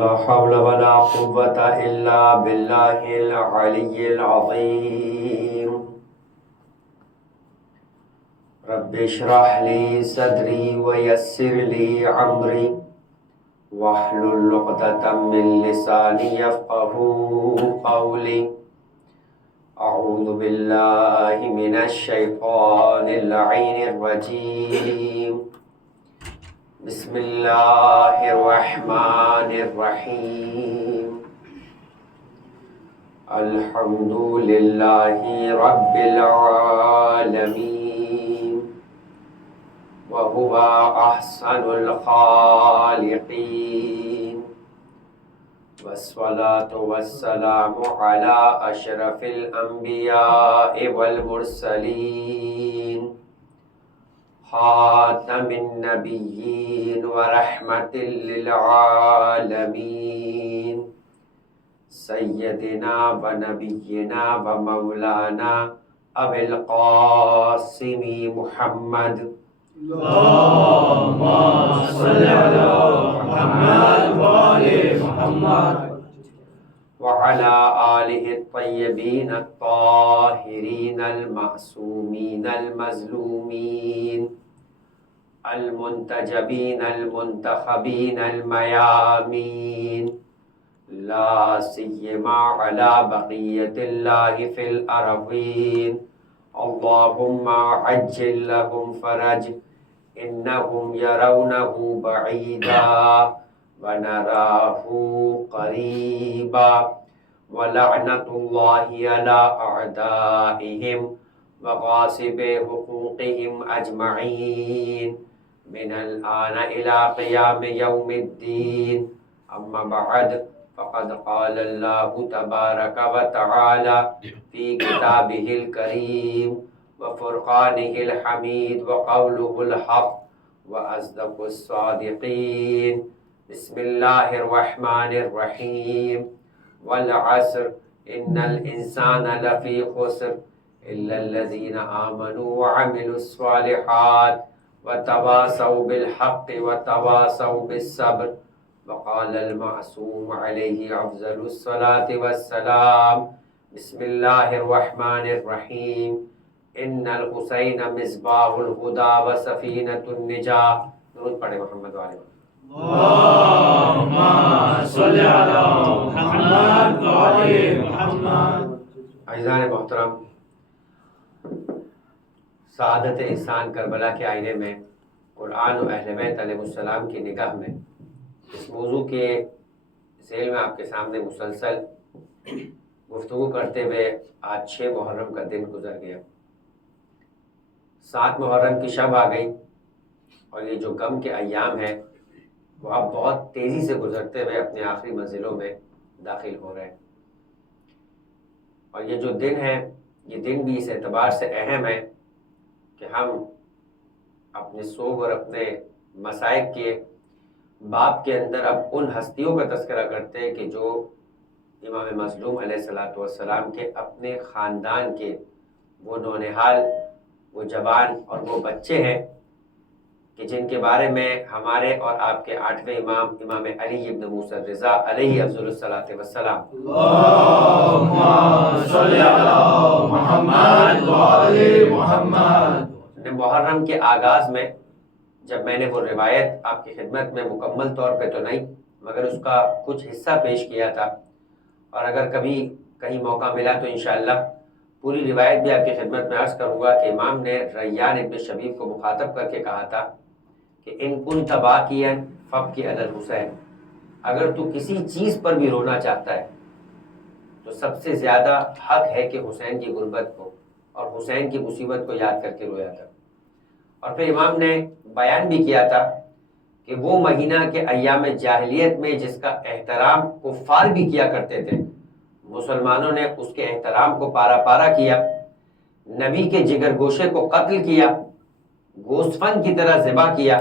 لا حول ولا قوة إلا بالله العلي العظيم. رب اشرح لي صدري ويسر لي أمري واحلل عقدة من لساني يفقهوا قولي. أعوذ بالله من الشيطان اللعين الرجيم. بسم الله الرحمن الرحيم. الحمد لله رب العالمين وهو أحسن الخالقين، والصلاة والسلام على أشرف الأنبياء والمرسلين، خاتم النبيين ورحمة للعالمين، سيدنا ونبينا ومولانا أبي القاسم محمد. اللهم صل على محمد وآل محمد وعلى آله الطيبين الطاهرين المعصومين المظلومين المنتجبين المنتخبين الميامين، لا سيما على بقية الله في الأرضين. اللهم عجل لهم فرج إنهم يرونه بعيدا ونراه قريبا، ولعنة الله على أعدائهم وغاصب حقوقهم أجمعين من الآن إلى قيام يوم الدين. أما بعد، فقد قال الله تبارك وتعالى في كتابه الكريم وفرقانه الحميد وقوله الحق وأصدق الصادقين. بسم الله الرحمن الرحيم. والعصر إن الإنسان لفي خسر إلا الذين آمنوا وعملوا الصالحات وتواصوا بالحق وتواصوا بالصبر. وقال المعصوم عليه أفضل الصلاة والسلام: بسم الله الرحمن الرحيم. إن الحسين مصباح الهدى وسفينة النجاة. درود پڑھے محمد والے. اللهم صل على محمد وآل محمد. عزیزان محترم، سعادت انسان کربلا کے آئینے میں قرآن و اہل بیت علیہ السلام کی نگاہ میں اس موضوع کے ذیل میں آپ کے سامنے مسلسل گفتگو کرتے ہوئے آج 6 محرم کا دن گزر گیا. 7 محرم کی شب آ گئی اور یہ جو غم کے ایام ہیں وہ اب بہت تیزی سے گزرتے ہوئے اپنے آخری منزلوں میں داخل ہو رہے ہیں. اور یہ جو دن ہے، یہ دن بھی اس اعتبار سے اہم ہے کہ ہم اپنے سوگ اور اپنے مصائب کے باب کے اندر اب ان ہستیوں کا تذکرہ کرتے ہیں کہ جو امام مظلوم علیہ الصلوۃ والسلام کے اپنے خاندان کے وہ نونہال، وہ جوان اور وہ بچے ہیں کہ جن کے بارے میں ہمارے اور آپ کے 8ویں امام امام علی ابن موسیٰ الرضا علیہ افضل الصلاۃ والسلام اللهم صل على محمد وآل محمد نے محرم کے آغاز میں جب میں نے وہ روایت آپ کی خدمت میں مکمل طور پہ تو نہیں مگر اس کا کچھ حصہ پیش کیا تھا، اور اگر کبھی کہیں موقع ملا تو انشاءاللہ پوری روایت بھی آپ کی خدمت میں عرض کروں گا کہ امام نے ریان ابن شبیب کو مخاطب کر کے کہا تھا کہ ان کنت باکیا فابکی علی الحسین، اگر تو کسی چیز پر بھی رونا چاہتا ہے تو سب سے زیادہ حق ہے کہ حسین کی غربت کو اور حسین کی مصیبت کو یاد کر کے رویا تھا. اور پھر امام نے بیان بھی کیا تھا کہ وہ مہینہ کے ایام جاہلیت میں جس کا احترام کفار بھی کیا کرتے تھے، مسلمانوں نے اس کے احترام کو پارا پارا کیا، نبی کے جگر گوشے کو قتل کیا، گوسفند کی طرح ذبح کیا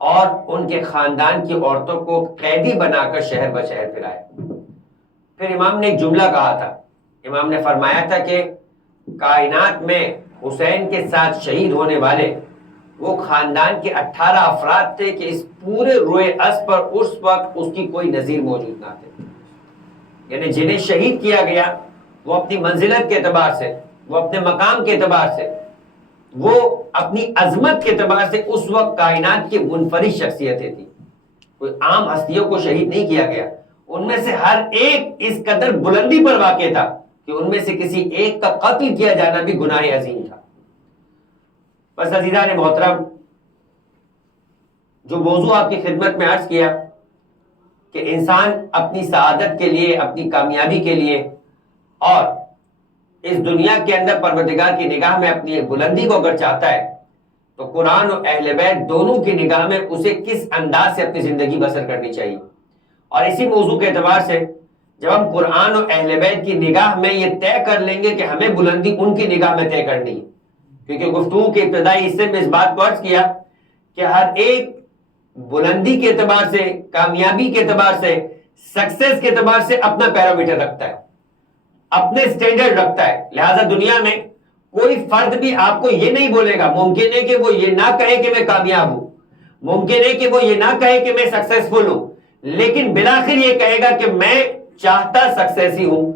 اور ان کے خاندان کی عورتوں کو قیدی بنا کر شہر بشہر پھرایا. پھر امام نے ایک جملہ کہا تھا، امام نے فرمایا تھا کہ کائنات میں حسین کے ساتھ شہید ہونے والے وہ خاندان کے 18 افراد تھے کہ اس پورے روئے اس پر اس وقت اس کی کوئی نظیر موجود نہ تھے. یعنی جنہیں شہید کیا گیا وہ اپنی منزلت کے اعتبار سے، وہ اپنے مقام کے اعتبار سے، وہ اپنی عظمت کے اعتبار سے اس وقت کائنات کی منفرد شخصیتیں تھیں. کوئی عام ہستیوں کو شہید نہیں کیا گیا. ان میں سے ہر ایک اس قدر بلندی پر واقع تھا کہ ان میں سے کسی ایک کا قتل کیا جانا بھی گناہ عظیم تھا. بس عزیزان محترم، جو موضوع آپ کی خدمت میں عرض کیا کہ انسان اپنی سعادت کے لیے، اپنی کامیابی کے لیے اور اس دنیا کے اندر پروردگار کی نگاہ میں اپنی بلندی کو اگر چاہتا ہے تو قرآن اور اہل بیت دونوں کی نگاہ میں اسے کس انداز سے اپنی زندگی بسر کرنی چاہیے. اور اسی موضوع کے اعتبار سے جب ہم قرآن اور اہل بیت کی نگاہ میں یہ طے کر لیں گے کہ ہمیں بلندی ان کی نگاہ میں طے کرنی ہے، کیونکہ گفتگو کے ابتدائی حصے میں اس بات کو عرض کیا کہ ہر ایک بلندی کے اعتبار سے، کامیابی کے اعتبار سے، سکسیس کے اعتبار سے اپنا پیرامیٹر رکھتا ہے، اپنے سٹینڈرڈ رکھتا ہے. لہذا دنیا میں کوئی فرد بھی آپ کو یہ نہیں بولے گا، ممکن ہے کہ وہ یہ نہ کہے کہ میں کامیاب ہوں، ممکن ہے کہ وہ یہ نہ کہے کہ میں سکسیسفل ہوں، لیکن بلاخر یہ کہے گا کہ میں چاہتا سکسیس ہی ہوں،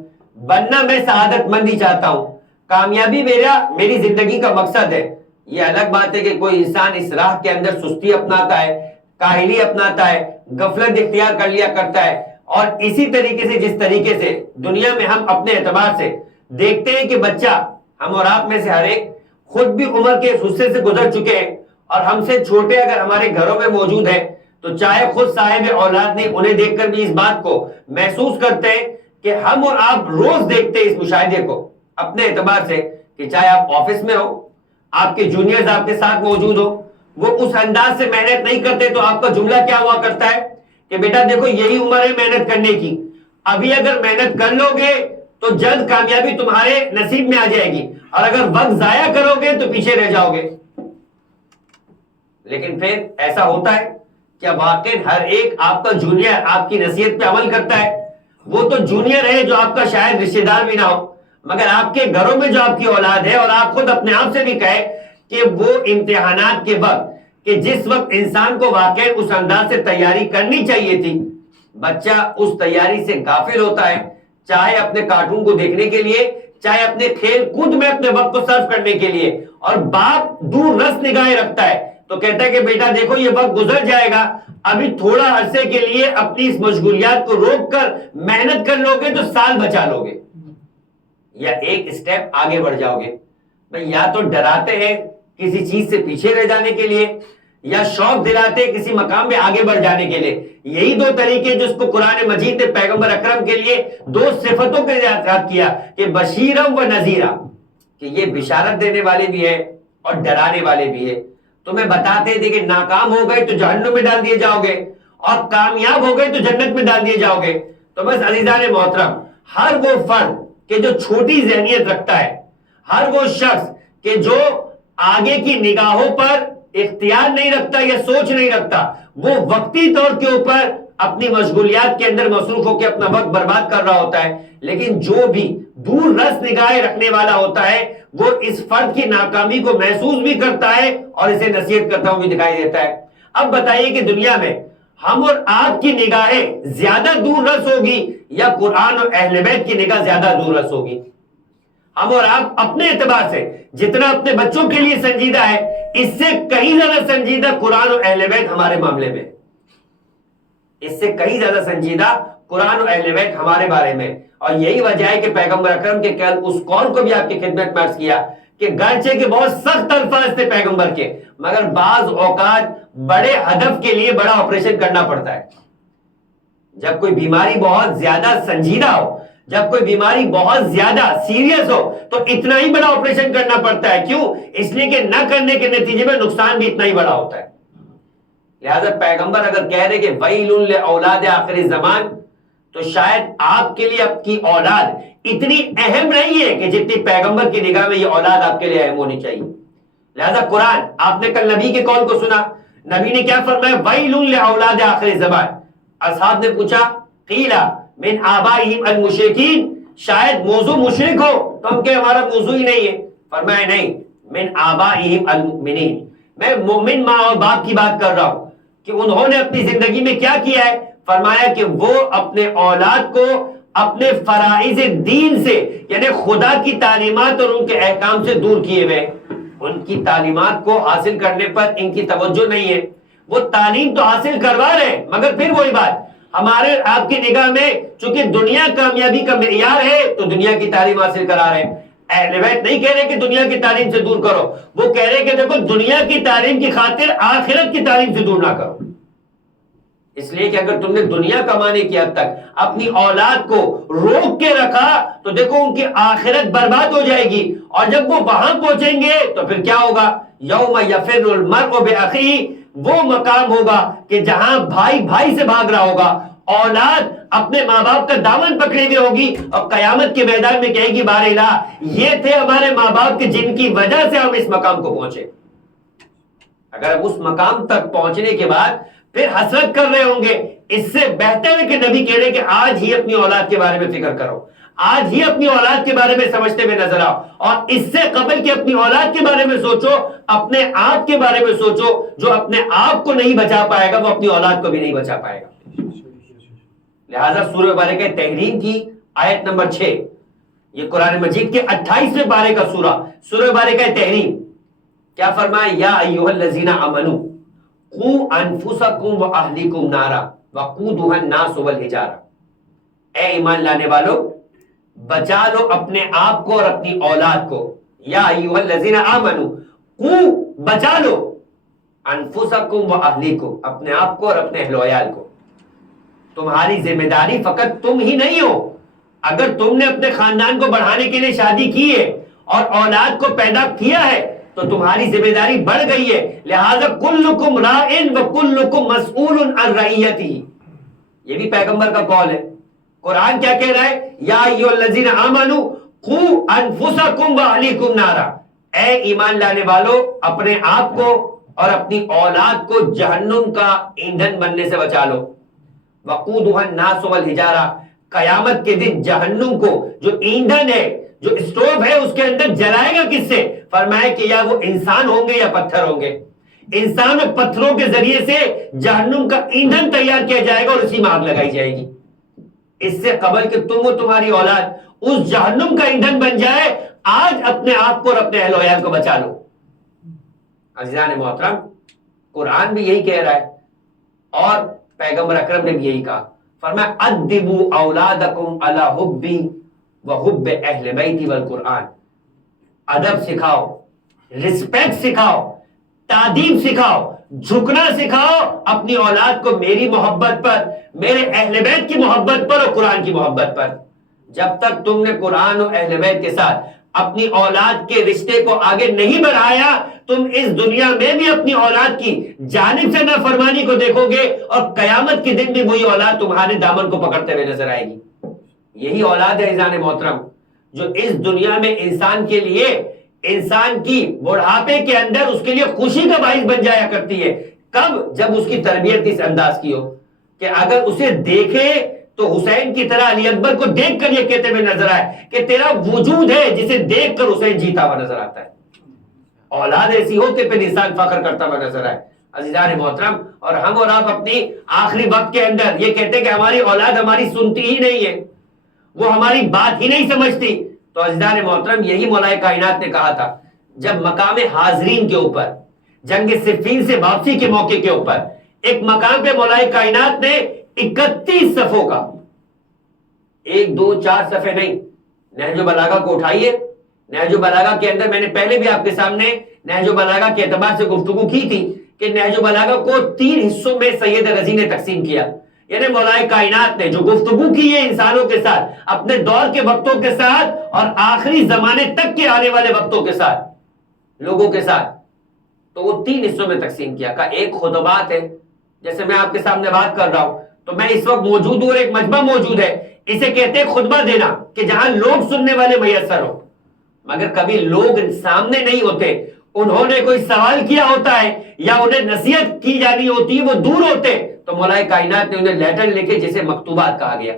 بننا میں سعادت مندی چاہتا ہوں، کامیابی میری زندگی کا مقصد ہے. یہ الگ بات ہے کہ کوئی انسان اس راہ کے اندر سستی اپناتا ہے، کاہلی اپناتا ہے، غفلت اختیار کر لیا کرتا ہے، اور اسی طریقے سے جس طریقے سے دنیا میں ہم اپنے اعتبار سے دیکھتے ہیں کہ بچہ، ہم اور آپ میں سے ہر ایک خود بھی عمر کے حصے سے گزر چکے ہیں، اور ہم سے چھوٹے اگر ہمارے گھروں میں موجود ہیں تو چاہے خود صاحب اولاد نہیں، انہیں دیکھ کر بھی اس بات کو محسوس کرتے ہیں کہ ہم اور آپ روز دیکھتے ہیں اس مشاہدے کو اپنے اعتبار سے کہ چاہے آپ آفس میں ہو، آپ کے جونیئرز آپ کے ساتھ موجود ہو، وہ اس انداز سے محنت نہیں کرتے تو آپ کا جملہ کیا ہوا کرتا ہے کہ بیٹا دیکھو یہی عمر ہے محنت کرنے کی، ابھی اگر محنت کر لو گے تو جلد کامیابی تمہارے نصیب میں آ جائے گی، اور اگر وقت ضائع کرو گے تو پیچھے رہ جاؤ گے. لیکن پھر ایسا ہوتا ہے کیا واقع ہر ایک آپ کا جونیئر آپ کی نصیحت پہ عمل کرتا ہے؟ وہ تو جونیئر ہے جو آپ کا شاید رشتہ دار بھی نہ ہو، مگر آپ کے گھروں میں جو آپ کی اولاد ہے، اور آپ خود اپنے آپ سے بھی کہے کہ وہ امتحانات کے وقت، کہ جس وقت انسان کو واقع اس انداز سے تیاری کرنی چاہیے تھی، بچہ اس تیاری سے غافل ہوتا ہے، چاہے اپنے کارٹون کو دیکھنے کے لیے، چاہے اپنے کھیل کود میں اپنے وقت کو صرف کرنے کے لیے، اور باپ دور رس نگاہیں رکھتا ہے تو کہتا ہے کہ بیٹا دیکھو یہ وقت گزر جائے گا، ابھی تھوڑا عرصے کے لیے اپنی اس مشغولیات کو روک کر محنت کر لو گے تو سال بچا لو گے، یا ایک سٹیپ آگے بڑھ جاؤ گے. بھئی یا تو ڈراتے ہیں کسی چیز سے پیچھے رہ جانے کے لیے، یا شوق دلاتے ہیں کسی مقام میں آگے بڑھ جانے کے لیے. یہی دو طریقے جس کو قرآن مجید نے پیغمبر اکرم کے لیے دو صفتوں کے یاد کیا کہ بشیرم و نذیرہ، کہ یہ بشارت دینے والے بھی ہیں اور ڈرانے والے بھی ہیں. تمہیں بتاتے تھے کہ ناکام ہو گئے تو جہنم میں ڈال دیے جاؤ گے، اور کامیاب ہو گئے تو جنت میں ڈال دیے جاؤ گے. تو بس عزیزان محترم، ہر وہ فرد کہ جو چھوٹی ذہنیت رکھتا ہے، ہر وہ شخص کہ جو آگے کی نگاہوں پر اختیار نہیں رکھتا یا سوچ نہیں رکھتا، وہ وقتی طور کے اوپر اپنی مشغولیات کے اندر مصروف ہو کے اپنا وقت برباد کر رہا ہوتا ہے. لیکن جو بھی دور رس نگاہیں رکھنے والا ہوتا ہے وہ اس فرد کی ناکامی کو محسوس بھی کرتا ہے اور اسے نصیحت کرتا ہوں بھی دکھائی دیتا ہے. اب بتائیے کہ دنیا میں ہم اور آپ کی نگاہیں زیادہ دور رس ہوگی یا قرآن اور اہل بیت کی نگاہ زیادہ دور رس ہوگی؟ ہم اور آپ اپنے اعتبار سے جتنا اپنے بچوں کے لیے سنجیدہ ہے، اس سے کہیں زیادہ سنجیدہ قرآن اور اہل بیت ہمارے معاملے میں، اس سے کہیں زیادہ سنجیدہ قرآن اور اہل بیت ہمارے بارے میں. اور یہی وجہ ہے کہ پیغمبر اکرم کے کل اس قول کو بھی آپ کی خدمت میں عرض کیا کہ گرچہ کہ بہت سخت الفاظ تھے پیغمبر کے، مگر بعض اوقات بڑے ہدف کے لیے بڑا آپریشن کرنا پڑتا ہے. جب کوئی بیماری بہت زیادہ سنجیدہ ہو، جب کوئی بیماری بہت زیادہ سیریس ہو تو اتنا ہی بڑا آپریشن کرنا پڑتا ہے. کیوں؟ اس لیے کہ نہ کرنے کے نتیجے میں نقصان بھی اتنا ہی بڑا ہوتا ہے. لہذا پیغمبر اگر کہہ رہے کہ وَيْلٌ لِأَوْلَادِ آخِرِ الزَّمَانِ، تو شاید آپ کے لیے آپ کی اولاد اتنی اہم نہیں ہے کہ جتنی پیغمبر کی نگاہ میں یہ اولاد آپ کے لیے اہم ہونی چاہیے. لہذا قرآن، آپ نے کل نبی کے قول کو سنا، نبی نے کیا فرمایا؟ وَيْلٌ لِأَوْلَادِ آخِرِ الزَّمَانِ. اصحاب نے پوچھا قِيلَ مِنْ آبَائِهِمْ الْمُشْرِكِينَ، شاید موضوع مشرک ہو تو ہم کہ ہمارا موضوع ہی نہیں ہے. فرمایا نہیں، مِنْ آبَائِهِمْ الْمُؤْمِنِينَ، میں مومن ماں اور باپ کی بات کر رہا ہوں کہ انہوں نے اپنی زندگی میں کیا کیا ہے. فرمایا کہ وہ اپنے اولاد کو اپنے فرائض دین سے یعنی خدا کی تعلیمات اور ان کے احکام سے دور کیے ہوئے. ان کی تعلیمات کو حاصل کرنے پر ان کی توجہ نہیں ہے. وہ تعلیم تو حاصل کروا رہے ہیں مگر پھر وہی بات, ہمارے آپ کی نگاہ میں چونکہ دنیا کامیابی کا معیار ہے تو دنیا کی تعلیم حاصل کرا رہے ہیں. اہل بیت نہیں کہہ رہے کہ دنیا کی تعلیم سے دور کرو, وہ کہہ رہے کہ دیکھو دنیا کی تعلیم کی خاطر آخرت کی تعلیم سے دور نہ کرو. اس لیے کہ اگر تم نے دنیا کمانے کی حد تک اپنی اولاد کو روک کے رکھا تو دیکھو ان کی آخرت برباد ہو جائے گی, اور جب وہ وہاں پہنچیں گے تو پھر کیا ہوگا؟ یوم یفر المرء بأخیہ, وہ مقام ہوگا کہ جہاں بھائی بھائی سے بھاگ رہا ہوگا, اولاد اپنے ماں باپ کا دامن پکڑے ہوئے ہوگی اور قیامت کے میدان میں کہے گی بار الہ یہ تھے ہمارے ماں باپ کے جن کی وجہ سے ہم اس مقام کو پہنچے. اگر ہم اس مقام تک پہنچنے کے بعد پھر حسرت کر رہے ہوں گے, اس سے بہتر ہے کہ نبی کہہ رہے کہ آج ہی اپنی اولاد کے بارے میں فکر کرو, آج ہی اپنی اولاد کے بارے میں سمجھتے ہوئے نظر آؤ, اور اس سے قبل کہ اپنی اولاد کے بارے میں سوچو اپنے آپ کے بارے میں سوچو. جو اپنے آپ کو نہیں بچا پائے گا وہ اپنی اولاد کو بھی نہیں بچا پائے گا. لہذا سورہ مبارکہ تحریم کی آیت نمبر 6, یہ قرآن مجید کے 28ویں پارے کا سورہ مبارکہ تحریم. کیا فرمایا؟ یا ایھا الذین آمنوا قوا انفسکم واہلیکم نارا وقودھا الناس والحجارہ, اے ایمان لانے والو بچا لو اپنے آپ کو اور اپنی اولاد کو. یا ایھا الذین آمنوا, قوا بچا لو, انفسکم واہلیکم اپنے آپ کو اور اپنے اہل و عیال کو. تمہاری ذمہ داری فقط تم ہی نہیں ہو, اگر تم نے اپنے خاندان کو بڑھانے کے لیے شادی کی ہے اور اولاد کو پیدا کیا ہے تو تمہاری ذمہ داری بڑھ گئی ہے. لہذا کلکم راع وکلکم مسئول عن رعیتہ, یہ بھی پیغمبر کا قول ہے. قرآن کیا کہہ رہا ہے؟ یا ایھا الذین آمنوا قوا انفسکم واہلیکم نارا, اے ایمان لانے والو اپنے آپ کو اور اپنی اولاد کو جہنم کا ایندھن بننے سے بچا لو. وقودھا الناس والحجارہ, قیامت کے دن جہنم کو جو ایندھن ہے جو اسٹوو ہے اس کے اندر جلائے گا کس سے؟ فرمایا کہ یا وہ انسان ہوں گے یا پتھر ہوں گے. انسان اور پتھروں کے ذریعے سے جہنم کا ایندھن تیار کیا جائے گا اور اسی میں آگ لگائی جائے گی. اس سے قبل کہ تم و تمہاری اولاد اس جہنم کا ایندھن بن جائے, آج اپنے آپ کو اور اپنے اہل و عیال کو بچا لو. عزیزان محترم, قرآن بھی یہی کہہ رہا ہے اور پیغمبر اکرم نے بھی یہی کہا. فرمایا ادبوا اولادکم علی حبی وحب اہل بیتی والقرآن, ادب سکھاؤ, رسپیکٹ سکھاؤ, تعظیم سکھاؤ, جھکنا سکھاؤ اپنی اولاد کو میری محبت پر, میرے اہل بیت کی محبت پر اور قرآن کی محبت پر. جب تک تم نے قرآن اور اہل بیت کے ساتھ اپنی اولاد کے رشتے کو آگے نہیں بڑھایا تم اس دنیا میں بھی اپنی اولاد کی جانب سے نافرمانی کو دیکھو گے اور قیامت کے دن بھی وہی اولاد تمہارے دامن کو پکڑتے ہوئے نظر آئے گی. یہی اولاد ہے عزیزان محترم جو اس دنیا میں انسان کے لیے, انسان کی بڑھاپے کے اندر اس کے لیے خوشی کا باعث بن جایا کرتی ہے. کب؟ جب اس کی تربیت اس انداز کی ہو کہ اگر اسے دیکھے تو حسین کی طرح علی اکبر کو دیکھ کر یہ کہتے ہوئے نظر آئے کہ تیرا وجود ہے جسے دیکھ کر حسین جیتا ہوا نظر آتا ہے. اولاد ایسی ہو کہ پھر انسان فخر کرتا ہوا نظر آئے. عزیزان محترم, اور ہم اور آپ اپنی آخری وقت کے اندر یہ کہتے ہیں کہ ہماری اولاد ہماری سنتی ہی نہیں ہے, وہ ہماری بات ہی نہیں سمجھتی. تو عزیزان محترم یہی مولا کائنات نے کہا تھا جب مقام حاضرین کے اوپر جنگ صفین سے واپسی کے موقع کے اوپر ایک مقام پہ مولا کائنات نے 31 صفوں کا, 1 2 4 صفحے نہیں, نہج البلاغہ کو اٹھائیے. نہج البلاغہ کے اندر میں نے پہلے بھی آپ کے سامنے نہج البلاغہ کے اعتبار سے گفتگو کی تھی کہ نہج البلاغہ کو 3 حصوں میں سید رضی نے تقسیم کیا. یعنی مولا کائنات نے جو گفتگو کی ہے انسانوں کے ساتھ, اپنے دور کے وقتوں کے ساتھ اور آخری زمانے تک کے آنے والے وقتوں کے ساتھ, لوگوں کے ساتھ, تو وہ 3 حصوں میں تقسیم کیا. کا ایک خطبات ہے, جیسے میں آپ کے سامنے بات کر رہا ہوں تو میں اس وقت موجود ہوں اور ایک مجمع موجود ہے, اسے کہتے ہیں خطبہ دینا کہ جہاں لوگ سننے والے میسر ہو, مگر کبھی لوگ سامنے نہیں ہوتے, انہوں نے کوئی سوال کیا ہوتا ہے یا انہیں نصیحت کی جانی ہوتی ہے, وہ دور ہوتے, تو مولا کائنات نے انہیں لیٹر لکھے جسے مکتوبات کہا گیا.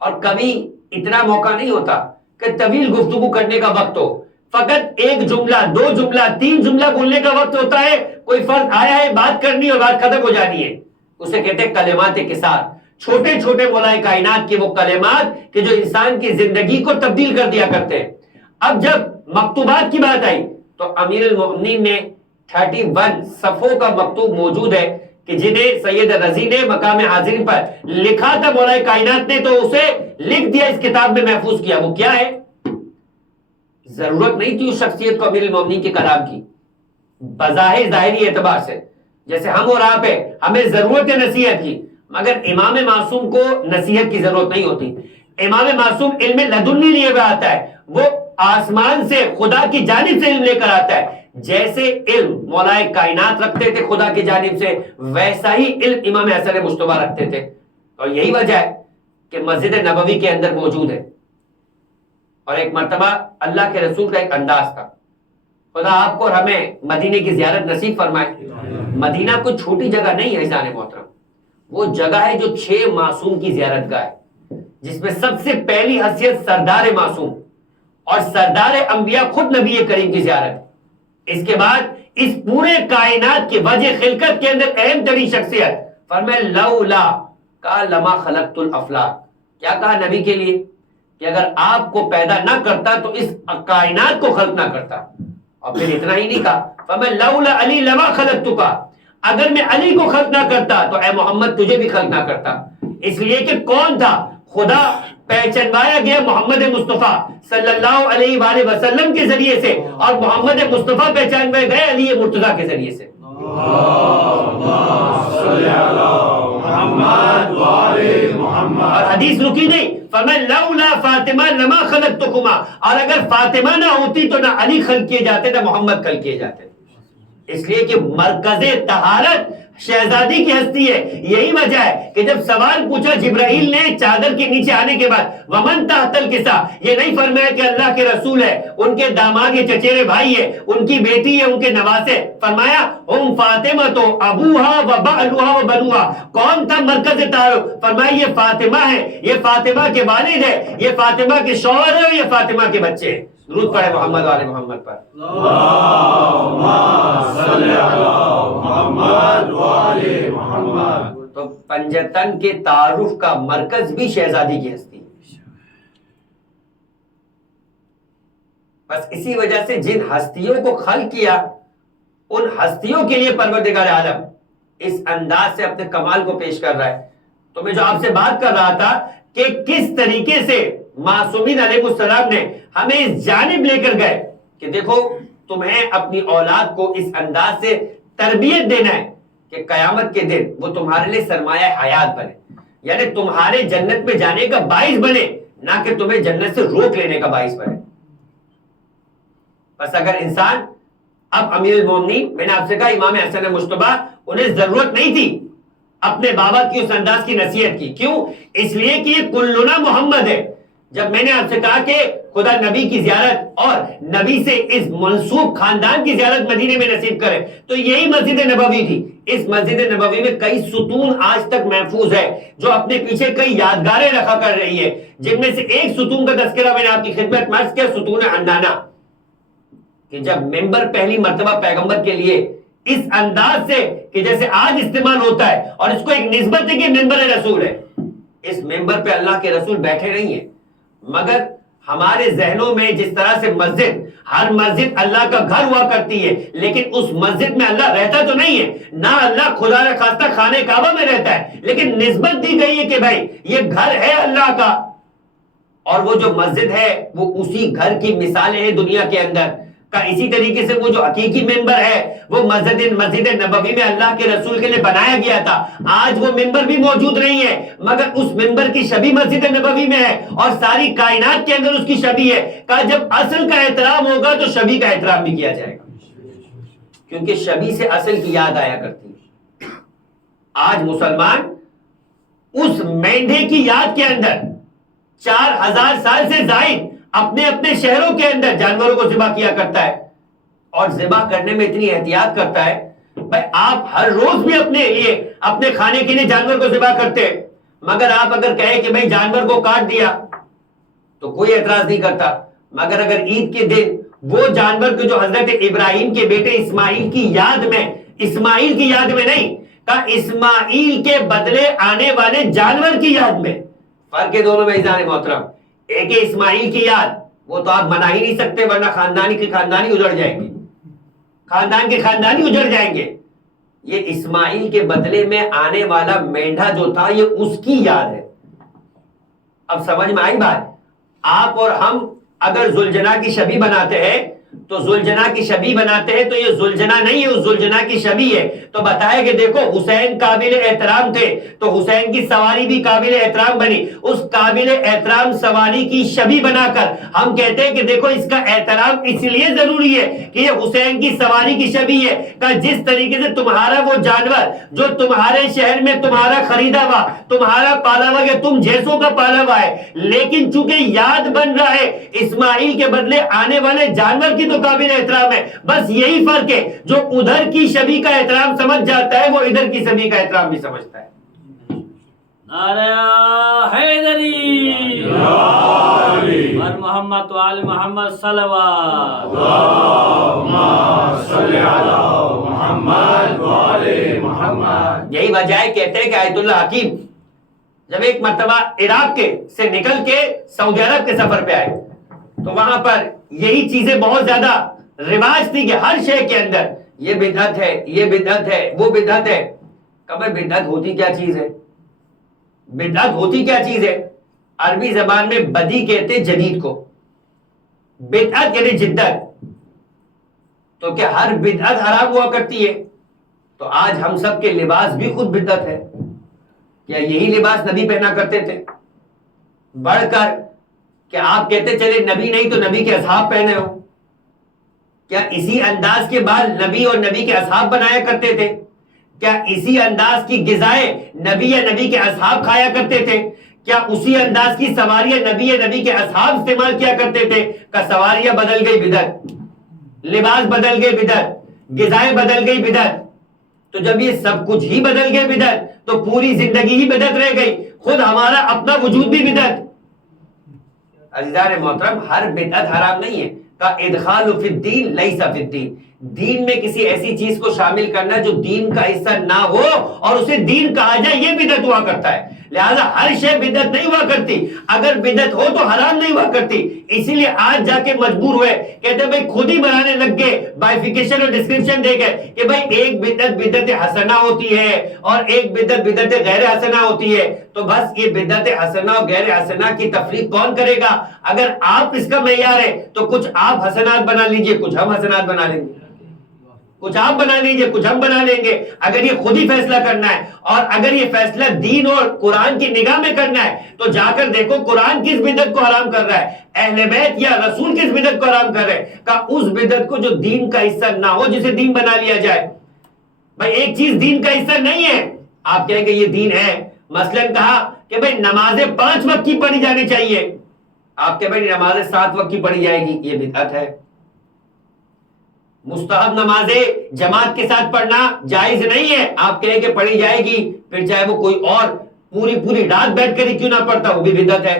اور کبھی اتنا موقع نہیں ہوتا کہ طویل گفتگو کرنے کا وقت ہو. فقط ایک جملہ، دو جملہ، تین جملہ بولنے کا وقت ہوتا ہے، کوئی فرد آیا ہے بات کرنی اور بات ختم ہو جانی ہے، اسے کہتے ہیں کلمات قصار، چھوٹے چھوٹے مولائے کائنات کے وہ کلمات کہ جو انسان کی زندگی کو تبدیل کر دیا کرتے ہیں۔ اب جب مکتوبات کی بات آئی تو امیر المؤمنین نے 31 صفوں کا مکتوب موجود ہے کہ جنہیں سید رضی نے مقام حاضری پر لکھا تھا مولائے کائنات نے، تو اسے لکھ دیا، اس کتاب میں محفوظ کیا۔ وہ کیا ہے؟ ضرورت نہیں تھی اس شخصیت کو امیر المؤمنین کے کلام کی بظاہر ظاہری اعتبار سے، جیسے ہم اور آپ ہیں، ہمیں ضرورت ہے نصیحت کی، مگر امام معصوم کو نصیحت کی ضرورت نہیں ہوتی۔ امام معصوم علم لدنی لیے ہوئے آتا ہے، وہ آسمان سے خدا کی جانب سے علم لے کر آتا ہے۔ جیسے علم مولائے کائنات رکھتے تھے خدا کی جانب سے، ویسا ہی علم امام حسن مجتبی رکھتے تھے، اور یہی وجہ ہے کہ مسجد نبوی کے اندر موجود ہے۔ اور ایک مرتبہ اللہ کے رسول کا ایک انداز تھا، خدا آپ کو اور ہمیں مدینے کی زیارت نصیب فرمائے۔ مدینہ کوئی چھوٹی جگہ نہیں ہے عزیزان محترم، وہ جگہ ہے جو 6 معصوم کی زیارت گاہ ہے، جس میں سب سے پہلی حیثیت سردار معصوم اور سردار انبیاء خود نبی کریم کی زیارت۔ اس کے بعد اس پورے کائنات کی وجہ خلقت کے اندر اہم ترین شخصیت، فرمائے لولا کا لما خلقت الافلاک، کیا کہا نبی کے لیے کہ اگر آپ کو پیدا نہ کرتا تو اس کائنات کو خلق نہ کرتا۔ اور پھر اتنا ہی نہیں کہا، فرمائے لولا علی لما خلقتک، اگر میں علی کو خلق نہ کرتا تو اے محمد تجھے بھی خلق نہ کرتا۔ اس لیے کہ کون تھا؟ خدا پہچانوایا گیا محمد مصطفیٰ صلی اللہ علیہ وآلہ وسلم کے ذریعے سے، اور محمد مصطفیٰ پہچانوائے گئے علی مرتضیٰ کے ذریعے سے۔ اور حدیث رکی نہیں، فرمایا لولا فاطمہ لما خلقتکما، اور اگر فاطمہ نہ ہوتی تو نہ علی خلق کیے جاتے نہ محمد خلق کیے جاتے۔ اس لیے کہ مرکز طہارت شہزادی کی ہستی ہے۔ یہی وجہ ہے کہ جب سوال پوچھا جبرائیل نے چادر کے نیچے آنے کے بعد، ومن تحت الکسا، یہ نہیں فرمایا کہ اللہ کے رسول ہے، ان کے داماد یہ چچیرے بھائی ہے، ان کی بیٹی ہے، ان کے نواسے، فرمایا ام فاطمہ تو ابوہا و بعلوہا و بنوہا، کون تھا مرکز تعارف؟ فرمایا یہ فاطمہ ہے، یہ فاطمہ کے والد ہے، یہ فاطمہ کے شوہر ہے، اور یہ فاطمہ کے بچے ہیں۔ درود پڑھے محمد و آل محمد پر۔ اللہم صلی علی محمد و آل محمد۔ تو پنجتن کے تعارف کا مرکز بھی شہزادی کی ہستی ہے۔ بس اسی وجہ سے جن ہستیوں کو خلق کیا، ان ہستیوں کے لیے پروردگار عالم اس انداز سے اپنے کمال کو پیش کر رہا ہے۔ تو میں جو آپ سے بات کر رہا تھا کہ کس طریقے سے معصومین علیہ السلام نے ہمیں اس جانب لے کر گئے کہ دیکھو تمہیں اپنی اولاد کو اس انداز سے تربیت دینا ہے کہ قیامت کے دن وہ تمہارے لیے سرمایہ حیات بنے، یعنی تمہارے جنت میں جانے کا باعث بنے، نہ کہ تمہیں جنت سے روک لینے کا باعث بنے۔ بس اگر انسان، اب امیر المومنین، میں نے آپ سے کہا امام حسن مجتبی، انہیں ضرورت نہیں تھی اپنے بابا کی اس انداز کی نصیحت کی۔ کیوں؟ اس لیے کہ یہ کلنا محمد ہے۔ جب میں نے آپ سے کہا کہ خدا نبی کی زیارت اور نبی سے اس منسوب خاندان کی زیارت مدینے میں نصیب کرے، تو یہی مسجد نبوی تھی۔ اس مسجد نبوی میں کئی ستون آج تک محفوظ ہے، جو اپنے پیچھے کئی یادگاریں رکھا کر رہی ہے، جن میں سے ایک ستون کا تذکرہ میں نے آپ کی خدمت میں عرض کیا، ستون حنانہ، کہ جب ممبر پہلی مرتبہ پیغمبر کے لیے اس انداز سے کہ جیسے آج استعمال ہوتا ہے، اور اس کو ایک نسبت ہے کہ ممبر رسول ہے، اس ممبر پہ اللہ کے رسول بیٹھے نہیں ہیں، مگر ہمارے ذہنوں میں جس طرح سے مسجد، ہر مسجد اللہ کا گھر ہوا کرتی ہے، لیکن اس مسجد میں اللہ رہتا تو نہیں ہے، نہ اللہ خدا نہ خواستہ خانہ کعبہ میں رہتا ہے، لیکن نسبت دی گئی ہے کہ بھائی یہ گھر ہے اللہ کا، اور وہ جو مسجد ہے وہ اسی گھر کی مثالیں ہیں دنیا کے اندر کا۔ اسی طریقے سے وہ جو حقیقی ممبر ہے وہ مسجد نبوی میں اللہ کے رسول کے لیے بنایا گیا تھا۔ آج وہ ممبر بھی موجود نہیں ہے، مگر اس ممبر کی شبیہ مسجد نبوی میں ہے، اور ساری کائنات کے اندر اس کی شبیہ ہے۔ کہا جب اصل کا احترام ہوگا تو شبیہ کا احترام بھی کیا جائے گا، کیونکہ شبیہ سے اصل کی یاد آیا کرتی ہے۔ آج مسلمان اس مینڈھے کی یاد کے اندر 4000 سال سے زائد اپنے اپنے شہروں کے اندر جانوروں کو ذبح کیا کرتا ہے، اور ذبح کرنے میں اتنی احتیاط کرتا ہے، بھائی آپ ہر روز بھی اپنے لیے اپنے کھانے کے لیے جانور کو ذبح کرتے ہیں، مگر آپ اگر کہیں کہ بھائی جانور کو کاٹ دیا تو کوئی اعتراض نہیں کرتا، مگر اگر عید کے دن وہ جانور کو جو حضرت ابراہیم کے بیٹے اسماعیل کی یاد میں، اسماعیل کی یاد میں نہیں، کہا اسماعیل کے بدلے آنے والے جانور کی یاد میں۔ فرق ہے دونوں میں عزیزان محترم۔ ایک ہے اسماعیل کی یاد، وہ تو آپ منا ہی نہیں سکتے ورنہ خاندانی کی خاندانی اجڑ جائیں گے، خاندان کے خاندانی اجڑ جائیں گے۔ یہ اسماعیل کے بدلے میں آنے والا مینڈھا جو تھا یہ اس کی یاد ہے۔ اب سمجھ میں آئی بات؟ آپ اور ہم اگر ذوالجنا کی شبیہ بناتے ہیں تو ذوالجنا کی شبیہ بناتے ہیں تو یہ ذوالجنا نہیں ہے، اس ذوالجنا کی شبیہ ہے۔ تو بتایا کہ دیکھو حسین قابل احترام تھے تو حسین کی سواری بھی قابل احترام بنی، اس قابل احترام سواری کی شبیہ بنا کر ہم کہتے ہیں کہ دیکھو اس کا احترام اس لیے ضروری ہے کہ یہ حسین کی سواری کی شبیہ ہے، کہ جس طریقے سے تمہارا وہ جانور جو تمہارے شہر میں تمہارا خریدا ہوا، تمہارا پالا ہوا، کہ تم جیسوں کا پالا ہوا ہے، لیکن چونکہ یاد بن رہا ہے اسماعیل کے بدلے آنے والے جانور کی تو قابل احترام ہے۔ بس یہی فرق ہے، جو ادھر کی شبیہ کا احترام سمجھ جاتا ہے وہ ادھر کی شبیہ کا احترام بھی سمجھتا ہے۔ نعرہ حیدری اور محمد و آل محمد صلوات۔ اللہم صلی علی محمد و آل محمد۔ یہی وجہ ہے کہتے ہیں کہ آیت اللہ حکیم جب ایک مرتبہ عراق سے نکل کے سعودی عرب کے سفر پہ آئے تو وہاں پر یہی چیزیں بہت زیادہ رواج تھی کہ ہر شے کے اندر یہ بدعت ہے، یہ بدعت ہے، وہ بدعت ہے۔ کبھی بدعت ہوتی کیا چیز ہے؟ بدعت ہوتی کیا چیز ہے؟ عربی زبان میں بدی کہتے جدید کو، بدعت یعنی جدت۔ تو کیا ہر بدعت حرام ہوا کرتی ہے؟ تو آج ہم سب کے لباس بھی خود بدعت ہے۔ کیا یہی لباس نبی پہنا کرتے تھے؟ بڑھ کر کہ آپ کہتے چلے نبی نہیں تو نبی کے اصحاب پہنے ہو؟ کیا اسی انداز کے بال نبی اور نبی کے اصحاب بنایا کرتے تھے؟ کیا اسی انداز کی غذائیں نبی یا نبی کے اصحاب کھایا کرتے تھے؟ کیا اسی انداز کی سواریاں نبی یا نبی کے اصحاب استعمال کیا کرتے تھے؟ کہ سواریاں بدل گئی بدعت، لباس بدل گئے بدعت، غذائیں بدل گئی بدعت۔ تو جب یہ سب کچھ ہی بدل گئے بدعت تو پوری زندگی ہی بدعت رہ گئی، خود ہمارا اپنا وجود بھی بدعت۔ عزیزان محترم، ہر بدعت حرام نہیں ہے، کا ادخال فی الدین لیس فی الدین، دین میں کسی ایسی چیز کو شامل کرنا جو دین کا حصہ نہ ہو اور اسے دین کہا جائے، یہ بدعت ہوا کرتا ہے۔ لہذا ہر شے بدعت نہیں ہوا کرتی، اگر بدعت ہو تو حرام نہیں ہوا کرتی۔ اسی لیے آج جا کے مجبور ہوئے، کہتے ہیں بھائی خود ہی بنانے لگ گئے، بائیفیکیشن اور ڈسکرپشن دے گئے کہ بھائی ایک بدعت بدعت حسنہ ہوتی ہے اور ایک بدعت بدعت غیر حسنہ ہوتی ہے۔ تو بس یہ بدعت حسنہ اور غیر حسنہ کی تفریق کون کرے گا؟ اگر آپ اس کا معیار ہے تو کچھ آپ حسنات بنا لیجئے، کچھ ہم حسنات بنا لیں گے، کچھ آپ بنا لیجئے، کچھ ہم بنا لیں گے۔ اگر یہ خود ہی فیصلہ کرنا ہے اور اگر یہ فیصلہ دین اور قرآن کی نگاہ میں کرنا ہے تو جا کر دیکھو قرآن کس بدعت کو حرام کر رہا ہے، اہل بیت یا رسول کس بدعت کو حرام کر رہے ہیں؟ کہ اس بدعت کو جو دین کا حصہ نہ ہو جسے دین بنا لیا جائے۔ بھائی ایک چیز دین کا حصہ نہیں ہے، آپ کہیں کہ یہ دین ہے۔ مثلاً کہا کہ بھائی نمازیں 5 وقت کی پڑھی جانی چاہیے، آپ کہ بھائی نمازیں 7 وقت کی پڑھی جائے گی، یہ بدعت ہے۔ مستحب نمازیں جماعت کے ساتھ پڑھنا جائز نہیں ہے، آپ کہیں کہ پڑھی جائے گی، پھر چاہے وہ کوئی اور پوری رات بیٹھ کر ہی کیوں نہ پڑھتا، وہ بھی بدعت ہے۔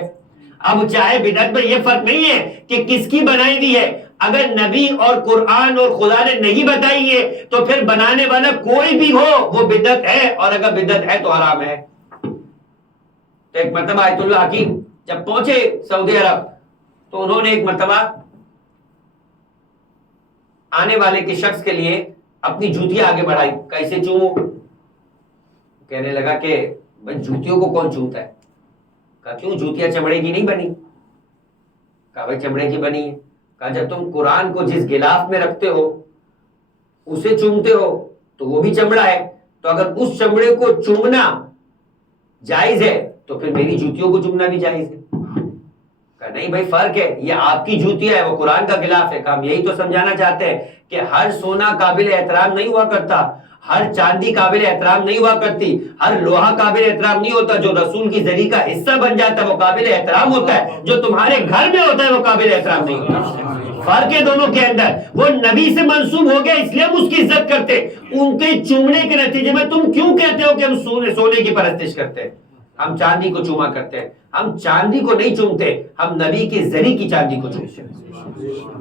اب چاہے بدعت میں یہ فرق نہیں ہے کہ کس کی بنائی ہوئی ہے، اگر نبی اور قرآن اور خدا نے نہیں بتائی ہے تو پھر بنانے والا کوئی بھی ہو وہ بدعت ہے، اور اگر بدعت ہے تو حرام ہے۔ تو ایک مرتبہ آیت اللہ حکیم جب پہنچے سعودی عرب تو انہوں نے ایک مرتبہ آنے والے کے شخص کے لیے اپنی جوتیاں آگے بڑھائی، کیسے چوموں؟ کہنے لگا کہ بھائی جوتیوں کو کون چومتا ہے؟ کہا کیوں، جوتیاں چمڑے کی نہیں بنی؟ کہا بھائی چمڑے کی بنی ہے۔ کہا جب تم قرآن کو جس غلاف میں رکھتے ہو اسے چومتے ہو تو وہ بھی چمڑا ہے، تو اگر اس چمڑے کو چومنا جائز ہے تو پھر میری جوتیوں کو چومنا بھی جائز ہے۔ کہا نہیں بھائی فرق ہے، یہ آپ کی جوتیاں ہے، وہ قرآن کا غلاف ہے۔ کہا ہم یہی تو سمجھانا چاہتے ہیں کہ ہر سونا قابل احترام نہیں ہوا کرتا، ہر چاندی قابل احترام نہیں ہوا کرتی، ہر لوہا قابل احترام نہیں ہوتا۔ جو رسول کی ذریعہ کا حصہ بن جاتا ہے وہ قابل احترام ہوتا ہے، جو تمہارے گھر میں ہوتا ہے وہ قابل احترام نہیں ہوتا۔ فرق ہے دونوں کے اندر، وہ نبی سے منسوب ہو گیا اس لیے ہم اس کی عزت کرتے، ان کے چومنے کے نتیجے میں تم کیوں کہتے ہو کہ ہم سونے کی پرستش کرتے ہیں؟ ہم چاندی کو چوما کرتے ہیں. ہم چاندی کو نہیں چومتے, ہم نبی کے زری کی چاندی کو چومتے ہیں.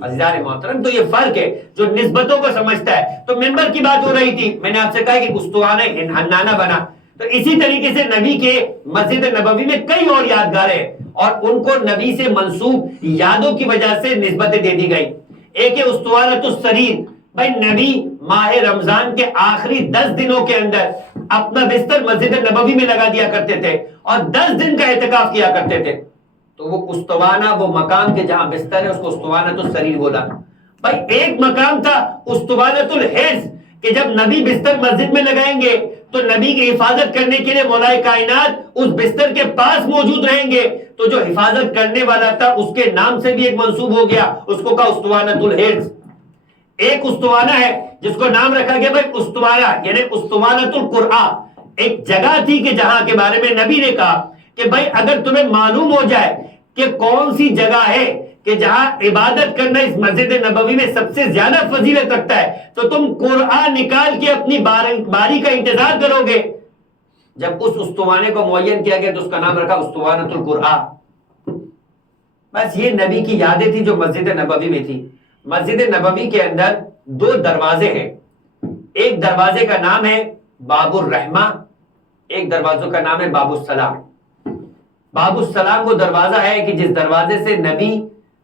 عزیزان محترم, تو یہ فرق ہے جو نسبتوں کو سمجھتا ہے. تو ممبر کی بات ہو رہی تھی, میں نے آپ سے کہا کہ استوانہ حنانہ بنا, تو اسی طریقے سے نبی کے مسجد نبوی میں کئی اور یادگاریں ہیں اور ان کو نبی سے منسوب یادوں کی وجہ سے نسبتیں دے دی گئی. ایک ہے استوانۃ السریر, بھائی نبی ماہ رمضان کے آخری 10 دنوں کے اندر اپنا بستر مسجد نبوی میں لگا دیا کرتے تھے اور 10 دن کا اعتکاف کیا کرتے تھے. تو وہ استوانہ, وہ مقام کے جہاں بستر ہے, اس کو استوانۃ السریر بولا. بھائی ایک مقام تھا استوانۃ الحرز, کہ جب نبی بستر مسجد میں لگائیں گے تو نبی کی حفاظت کرنے کے لیے مولائے کائنات اس بستر کے پاس موجود رہیں گے. تو جو حفاظت کرنے والا تھا اس کے نام سے بھی ایک منسوب ہو گیا, اس کو کہا استوانۃ الحرز. ایک استوانہ ہے جس کو نام رکھا گیا بھائی استوانہ, یعنی استوانۃ القرآ. ایک جگہ تھی کہ جہاں کے بارے میں نبی نے کہا کہ بھائی اگر تمہیں معلوم ہو جائے کہ کون سی جگہ ہے کہ جہاں عبادت کرنا اس مسجد نبوی میں سب سے زیادہ فضیلت رکھتا ہے, تو تم قرآن نکال کے اپنی باری کا انتظار کرو گے. جب اس استوانے کو معین کیا گیا تو اس کا نام رکھا استوانۃ القرآن. بس یہ نبی کی یادیں تھی جو مسجد نبوی میں تھی. مسجد نبوی کے اندر 2 دروازے ہیں. ایک دروازے کا نام ہے باب الرحمہ, ایک دروازوں کا نام ہے باب السلام. باب السلام وہ دروازہ ہے کہ جس دروازے سے نبی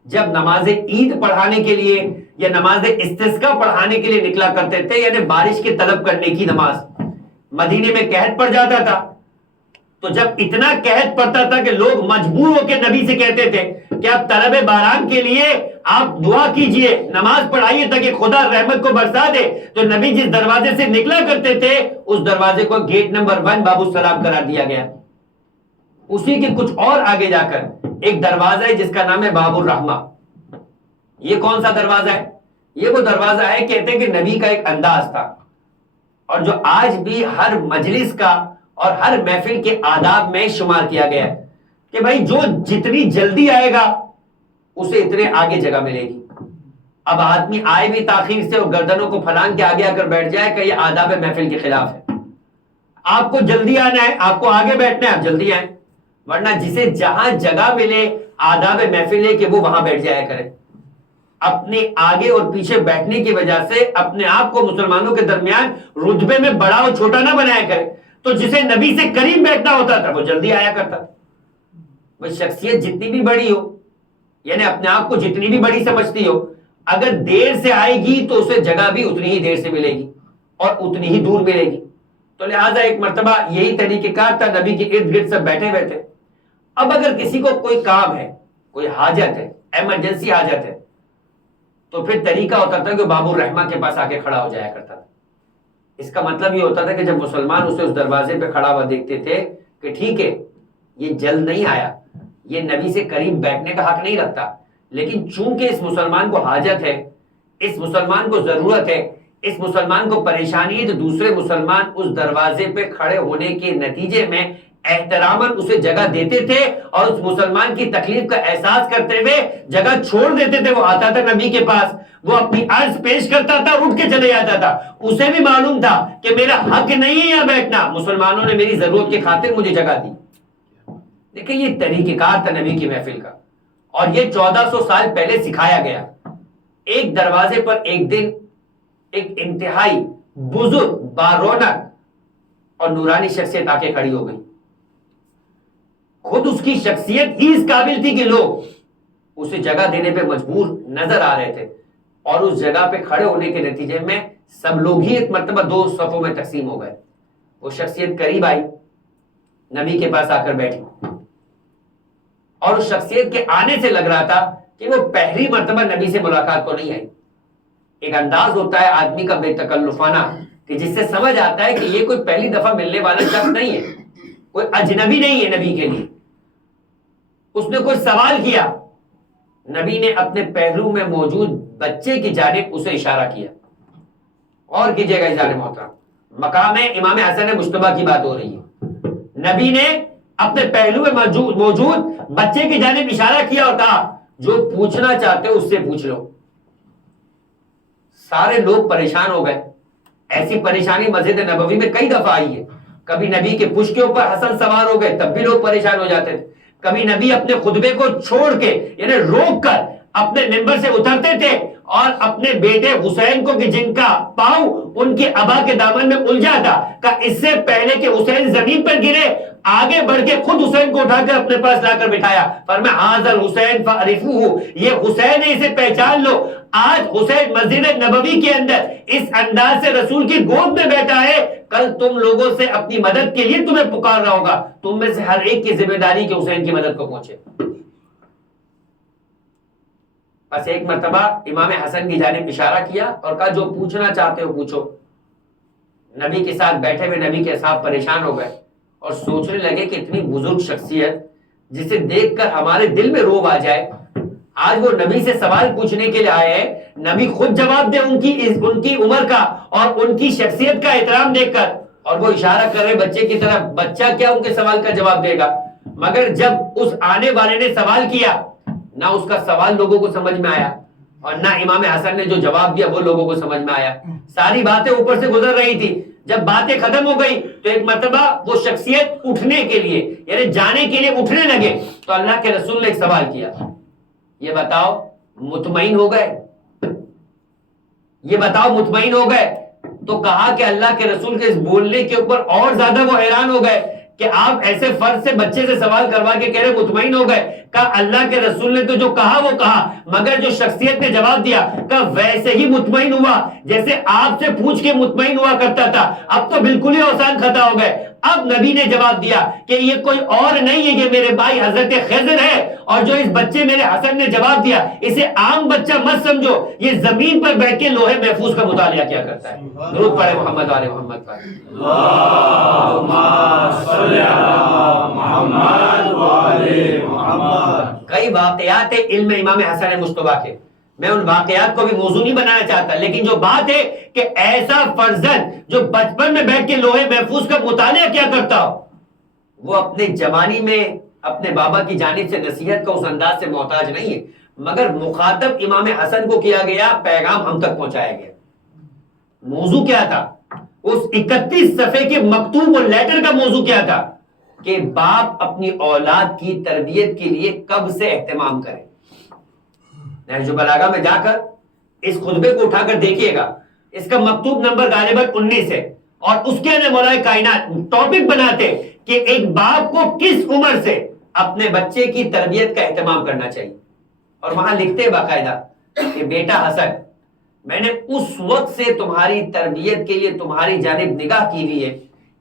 جب نماز عید پڑھانے کے لیے یا نماز استسقاء پڑھانے کے لیے نکلا کرتے تھے, یعنی بارش کے طلب کرنے کی نماز. مدینے میں قحط پڑ جاتا تھا, تو جب اتنا قحط پڑتا تھا کہ لوگ مجبور ہو کے نبی سے کہتے تھے کہ آپ طلب باران کے لیے آپ دعا کیجئے, نماز پڑھائیے تاکہ خدا رحمت کو برسا دے, تو نبی جس دروازے سے نکلا کرتے تھے اس دروازے کو گیٹ نمبر 1 باب السلام قرار دیا گیا. اسی کے کچھ اور آگے جا کر ایک دروازہ ہے جس کا نام ہے باب الرحمہ. یہ کون سا دروازہ ہے؟ یہ وہ دروازہ ہے, کہتے ہیں کہ نبی کا ایک انداز تھا اور جو آج بھی ہر مجلس کا اور ہر محفل کے آداب میں شمار کیا گیا ہے کہ بھائی جو جتنی جلدی آئے گا اسے اتنے آگے جگہ ملے گی. اب آدمی آئے بھی تاخیر سے اور گردنوں کو پھلانگ کے آگے آ کر بیٹھ جائے کہ یہ آداب محفل کے خلاف ہے. آپ کو جلدی آنا ہے, آپ کو آگے بیٹھنا ہے, آپ جلدی آئیں, ورنہ جسے جہاں جگہ ملے آداب محفل ہے کہ وہ وہاں بیٹھ جایا کرے. اپنے آگے اور پیچھے بیٹھنے کی وجہ سے اپنے آپ کو مسلمانوں کے درمیان رتبے میں بڑا اور چھوٹا نہ بنایا کرے. تو جسے نبی سے قریب بیٹھنا ہوتا تھا وہ جلدی آیا کرتا. وہ شخصیت جتنی بھی بڑی ہو, یعنی اپنے آپ کو جتنی بھی بڑی سمجھتی ہو, اگر دیر سے آئے گی تو اسے جگہ بھی اتنی ہی دیر سے ملے گی اور اتنی ہی دور ملے گی. تو لہٰذا ایک مرتبہ یہی طریقہ کار تھا, نبی کے ارد گرد سب بیٹھے ہوئے تھے. اب اگر کسی کو کوئی کام ہے, کوئی حاجت ہے, ایمرجنسی حاجت ہے, تو پھر طریقہ ہوتا تھا کہ باب الرحمہ کے پاس آ کے کھڑا ہو جایا کرتا تھا. اس کا مطلب یہ ہوتا تھا کہ جب مسلمان اسے اس دروازے پہ کھڑا ہوا دیکھتے تھے کہ ٹھیک ہے یہ جلد نہیں آیا, یہ نبی سے قریب بیٹھنے کا حق نہیں رکھتا, لیکن چونکہ اس مسلمان کو حاجت ہے, اس مسلمان کو ضرورت ہے, اس مسلمان کو پریشانی ہے, تو دوسرے مسلمان اس دروازے پہ کھڑے ہونے کے نتیجے میں احتراماً اسے جگہ دیتے تھے اور اس مسلمان کی تکلیف کا احساس کرتے ہوئے جگہ چھوڑ دیتے تھے. وہ آتا تھا نبی کے پاس, وہ اپنی عرض پیش کرتا تھا, اٹھ کے چلے جاتا تھا. اسے بھی معلوم تھا کہ میرا حق نہیں ہے یہاں بیٹھنا, مسلمانوں نے میری ضرورت کی خاطر مجھے جگہ دی. دیکھیں یہ طریقہ کار تھا نبی کی محفل کا, اور یہ 1400 سال پہلے سکھایا گیا. ایک دروازے پر ایک دن ایک انتہائی بزرگ, بارونق اور نورانی شخصیت آ کے کھڑی ہو گئی. خود اس کی شخصیت ہی اس قابل تھی کہ لوگ اسے جگہ دینے پہ مجبور نظر آ رہے تھے, اور اس جگہ پہ کھڑے ہونے کے نتیجے میں سب لوگ ہی ایک مرتبہ 2 صفوں میں تقسیم ہو گئے. وہ شخصیت قریب آئی, نبی کے پاس آ کر بیٹھی, اور اس شخصیت کے آنے سے لگ رہا تھا کہ وہ پہلی مرتبہ نبی سے ملاقات تو نہیں آئی. ایک انداز ہوتا ہے آدمی کا بے تکلفانہ کہ جس سے سمجھ آتا ہے کہ یہ کوئی پہلی دفعہ ملنے والا شخص نہیں ہے, کوئی اجنبی نہیں ہے نبی کے لیے. اس نے کوئی سوال کیا, نبی نے اپنے پہلو میں موجود بچے کی جانب اسے اشارہ کیا. اور کیجئے گا اجازت محترم, مقام امام حسن مجتبیٰ کی بات ہو رہی ہے. نبی نے اپنے پہلو میں موجود بچے کی جانب اشارہ کیا اور کہا جو پوچھنا چاہتے ہو اس سے پوچھ لو. سارے لوگ پریشان ہو گئے. ایسی پریشانی مسجد نبوی میں کئی دفعہ آئی ہے, کبھی نبی کے پشت کے اوپر حسن سوار ہو گئے تب بھی لوگ پریشان ہو جاتے تھے. کبھی نبی اپنے خطبے کو چھوڑ کے یعنی روک کر اپنے ممبر سے اترتے تھے اور اپنے بیٹے حسین کو کہ جن کا پاؤں ان کے ابا کے دامن میں الجھا تھا کہ اس سے پہلے کہ حسین زمین پر گرے آگے بڑھ کے خود حسین کو اٹھا کر اپنے پاس لا کر بٹھایا. فرمایا ھذا الحسین فاعرفوہ، یہ حسین ہے اسے پہچان لو. آج حسین مسجد نبوی کے اندر اس انداز سے رسول کی گود میں بیٹھا ہے، کل تم لوگوں سے اپنی مدد کے لیے تمہیں پکار رہا ہوگا. تم میں سے ہر ایک کی ذمہ داری کہ حسین کی مدد کو پہنچے. بس ایک مرتبہ امام حسن کی جانب اشارہ کیا اور کہا جو پوچھنا چاہتے ہو پوچھو. نبی کے ساتھ بیٹھے ہوئے نبی کے اصحاب پریشان ہو گئے اور سوچنے لگے کہ اتنی بزرگ شخصیت جسے دیکھ کر ہمارے دل میں روب آ جائے، آج وہ نبی سے سوال پوچھنے کے لیے آئے ہیں، نبی خود جواب دے ان کی عمر کا اور ان کی شخصیت کا احترام دیکھ کر. اور وہ اشارہ کر رہے بچے کی طرف، بچہ کیا ان کے سوال کا جواب دے گا. مگر جب اس آنے والے نے سوال کیا، نہ اس کا سوال لوگوں کو سمجھ میں آیا اور نہ امام حسن نے جو جواب دیا وہ لوگوں کو سمجھ میں آیا. ساری باتیں اوپر سے گزر رہی تھی. جب باتیں ختم ہو گئی تو ایک مرتبہ وہ شخصیت اٹھنے کے لیے یعنی جانے کے لیے اٹھنے لگے تو اللہ کے رسول نے ایک سوال کیا، یہ بتاؤ مطمئن ہو گئے؟ یہ بتاؤ مطمئن ہو گئے؟ تو کہا کہ اللہ کے رسول کے اس بولنے کے اوپر اور زیادہ وہ حیران ہو گئے کہ آپ ایسے فرد سے بچے سے سوال کروا کے کہہ رہے مطمئن ہو گئے. کہا اللہ کے رسول نے تو جو کہا وہ کہا، مگر جو شخصیت نے جواب دیا کہا ویسے ہی مطمئن ہوا جیسے آپ سے پوچھ کے مطمئن ہوا کرتا تھا. اب تو بالکل ہی آسان خطا ہو گئے. اب نبی نے جواب دیا کہ یہ کوئی اور نہیں ہے، یہ میرے بھائی حضرت خضر ہے. اور جو اس بچے میرے حسن نے جواب دیا اسے عام بچہ مت سمجھو، یہ زمین پر بیٹھ کے لوہے محفوظ کا مطالعہ کیا کرتا ہے. درود پڑھے محمد آل محمد پر. اللہم صلی علی محمد وآل محمد. کئی واقعات علم امام حسن مجتبیٰ کے، میں ان واقعات کو بھی موضوع نہیں بنانا چاہتا، لیکن جو بات ہے کہ ایسا فرزند جو بچپن میں بیٹھ کے لوہے محفوظ کا مطالعہ کیا کرتا ہو، وہ اپنے جوانی میں اپنے بابا کی جانب سے نصیحت کا اس انداز سے محتاج نہیں ہے، مگر مخاطب امام حسن کو کیا گیا، پیغام ہم تک پہنچایا گیا. موضوع کیا تھا؟ اس 31 صفحے کے مکتوب اور لیٹر کا موضوع کیا تھا کہ باپ اپنی اولاد کی تربیت کے لیے کب سے اہتمام کرے. نہج البلاغہ میں جا کر اس خطبے کو اٹھا کر دیکھیے گا، اس کا مکتوب نمبر غالباً 19 ہے اور اس کے اندر مولا کائنات ٹاپک بناتے کہ ایک باپ کو کس عمر سے اپنے بچے کی تربیت کا اہتمام کرنا چاہیے. اور وہاں لکھتے باقاعدہ کہ بیٹا حسن، میں نے اس وقت سے تمہاری تربیت کے لیے تمہاری جانب نگاہ کی ہوئی ہے،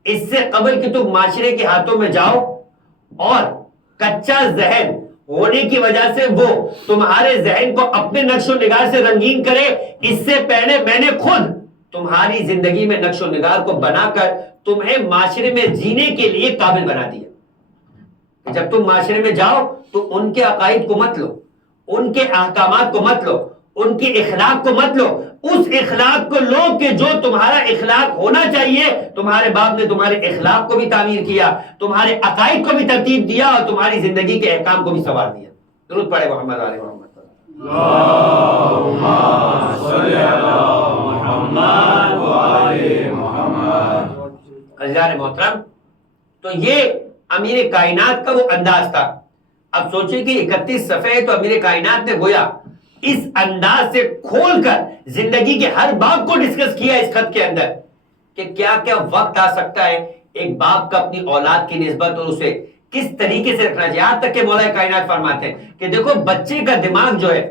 اس سے قبل کہ تم معاشرے کے ہاتھوں میں جاؤ اور کچا ذہن ہونے کی وجہ سے وہ تمہارے ذہن کو اپنے نقش و نگار سے رنگین کرے، اس سے پہلے میں نے خود تمہاری زندگی میں نقش و نگار کو بنا کر تمہیں معاشرے میں جینے کے لیے قابل بنا دیا. جب تم معاشرے میں جاؤ تو ان کے عقائد کو مت لو، ان کے احکامات کو مت لو، ان کے اخلاق کو مت لو، اس اخلاق کو لو کہ جو تمہارا اخلاق ہونا چاہیے. تمہارے باپ نے تمہارے اخلاق کو بھی تعمیر کیا، تمہارے عقائد کو بھی ترتیب دیا اور تمہاری زندگی کے احکام کو بھی سنوار دیا. درود پڑھے محمد آل محمد. اللہم صلی علی محمد وآل محمد. عزیزان محترم، تو یہ امیر کائنات کا وہ انداز تھا. اب سوچیں کہ 31 صفحے تو امیر کائنات نے گویا اس انداز سے کھول کر زندگی کے ہر باب کو ڈسکس کیا اس خط کے اندر کہ کیا کیا وقت آ سکتا ہے ایک باپ کا اپنی اولاد کی نسبت اور اسے کس طریقے سے رکھنا چاہیے. یہاں تک کہ مولا کائنات فرماتے ہیں کہ دیکھو بچے کا دماغ جو ہے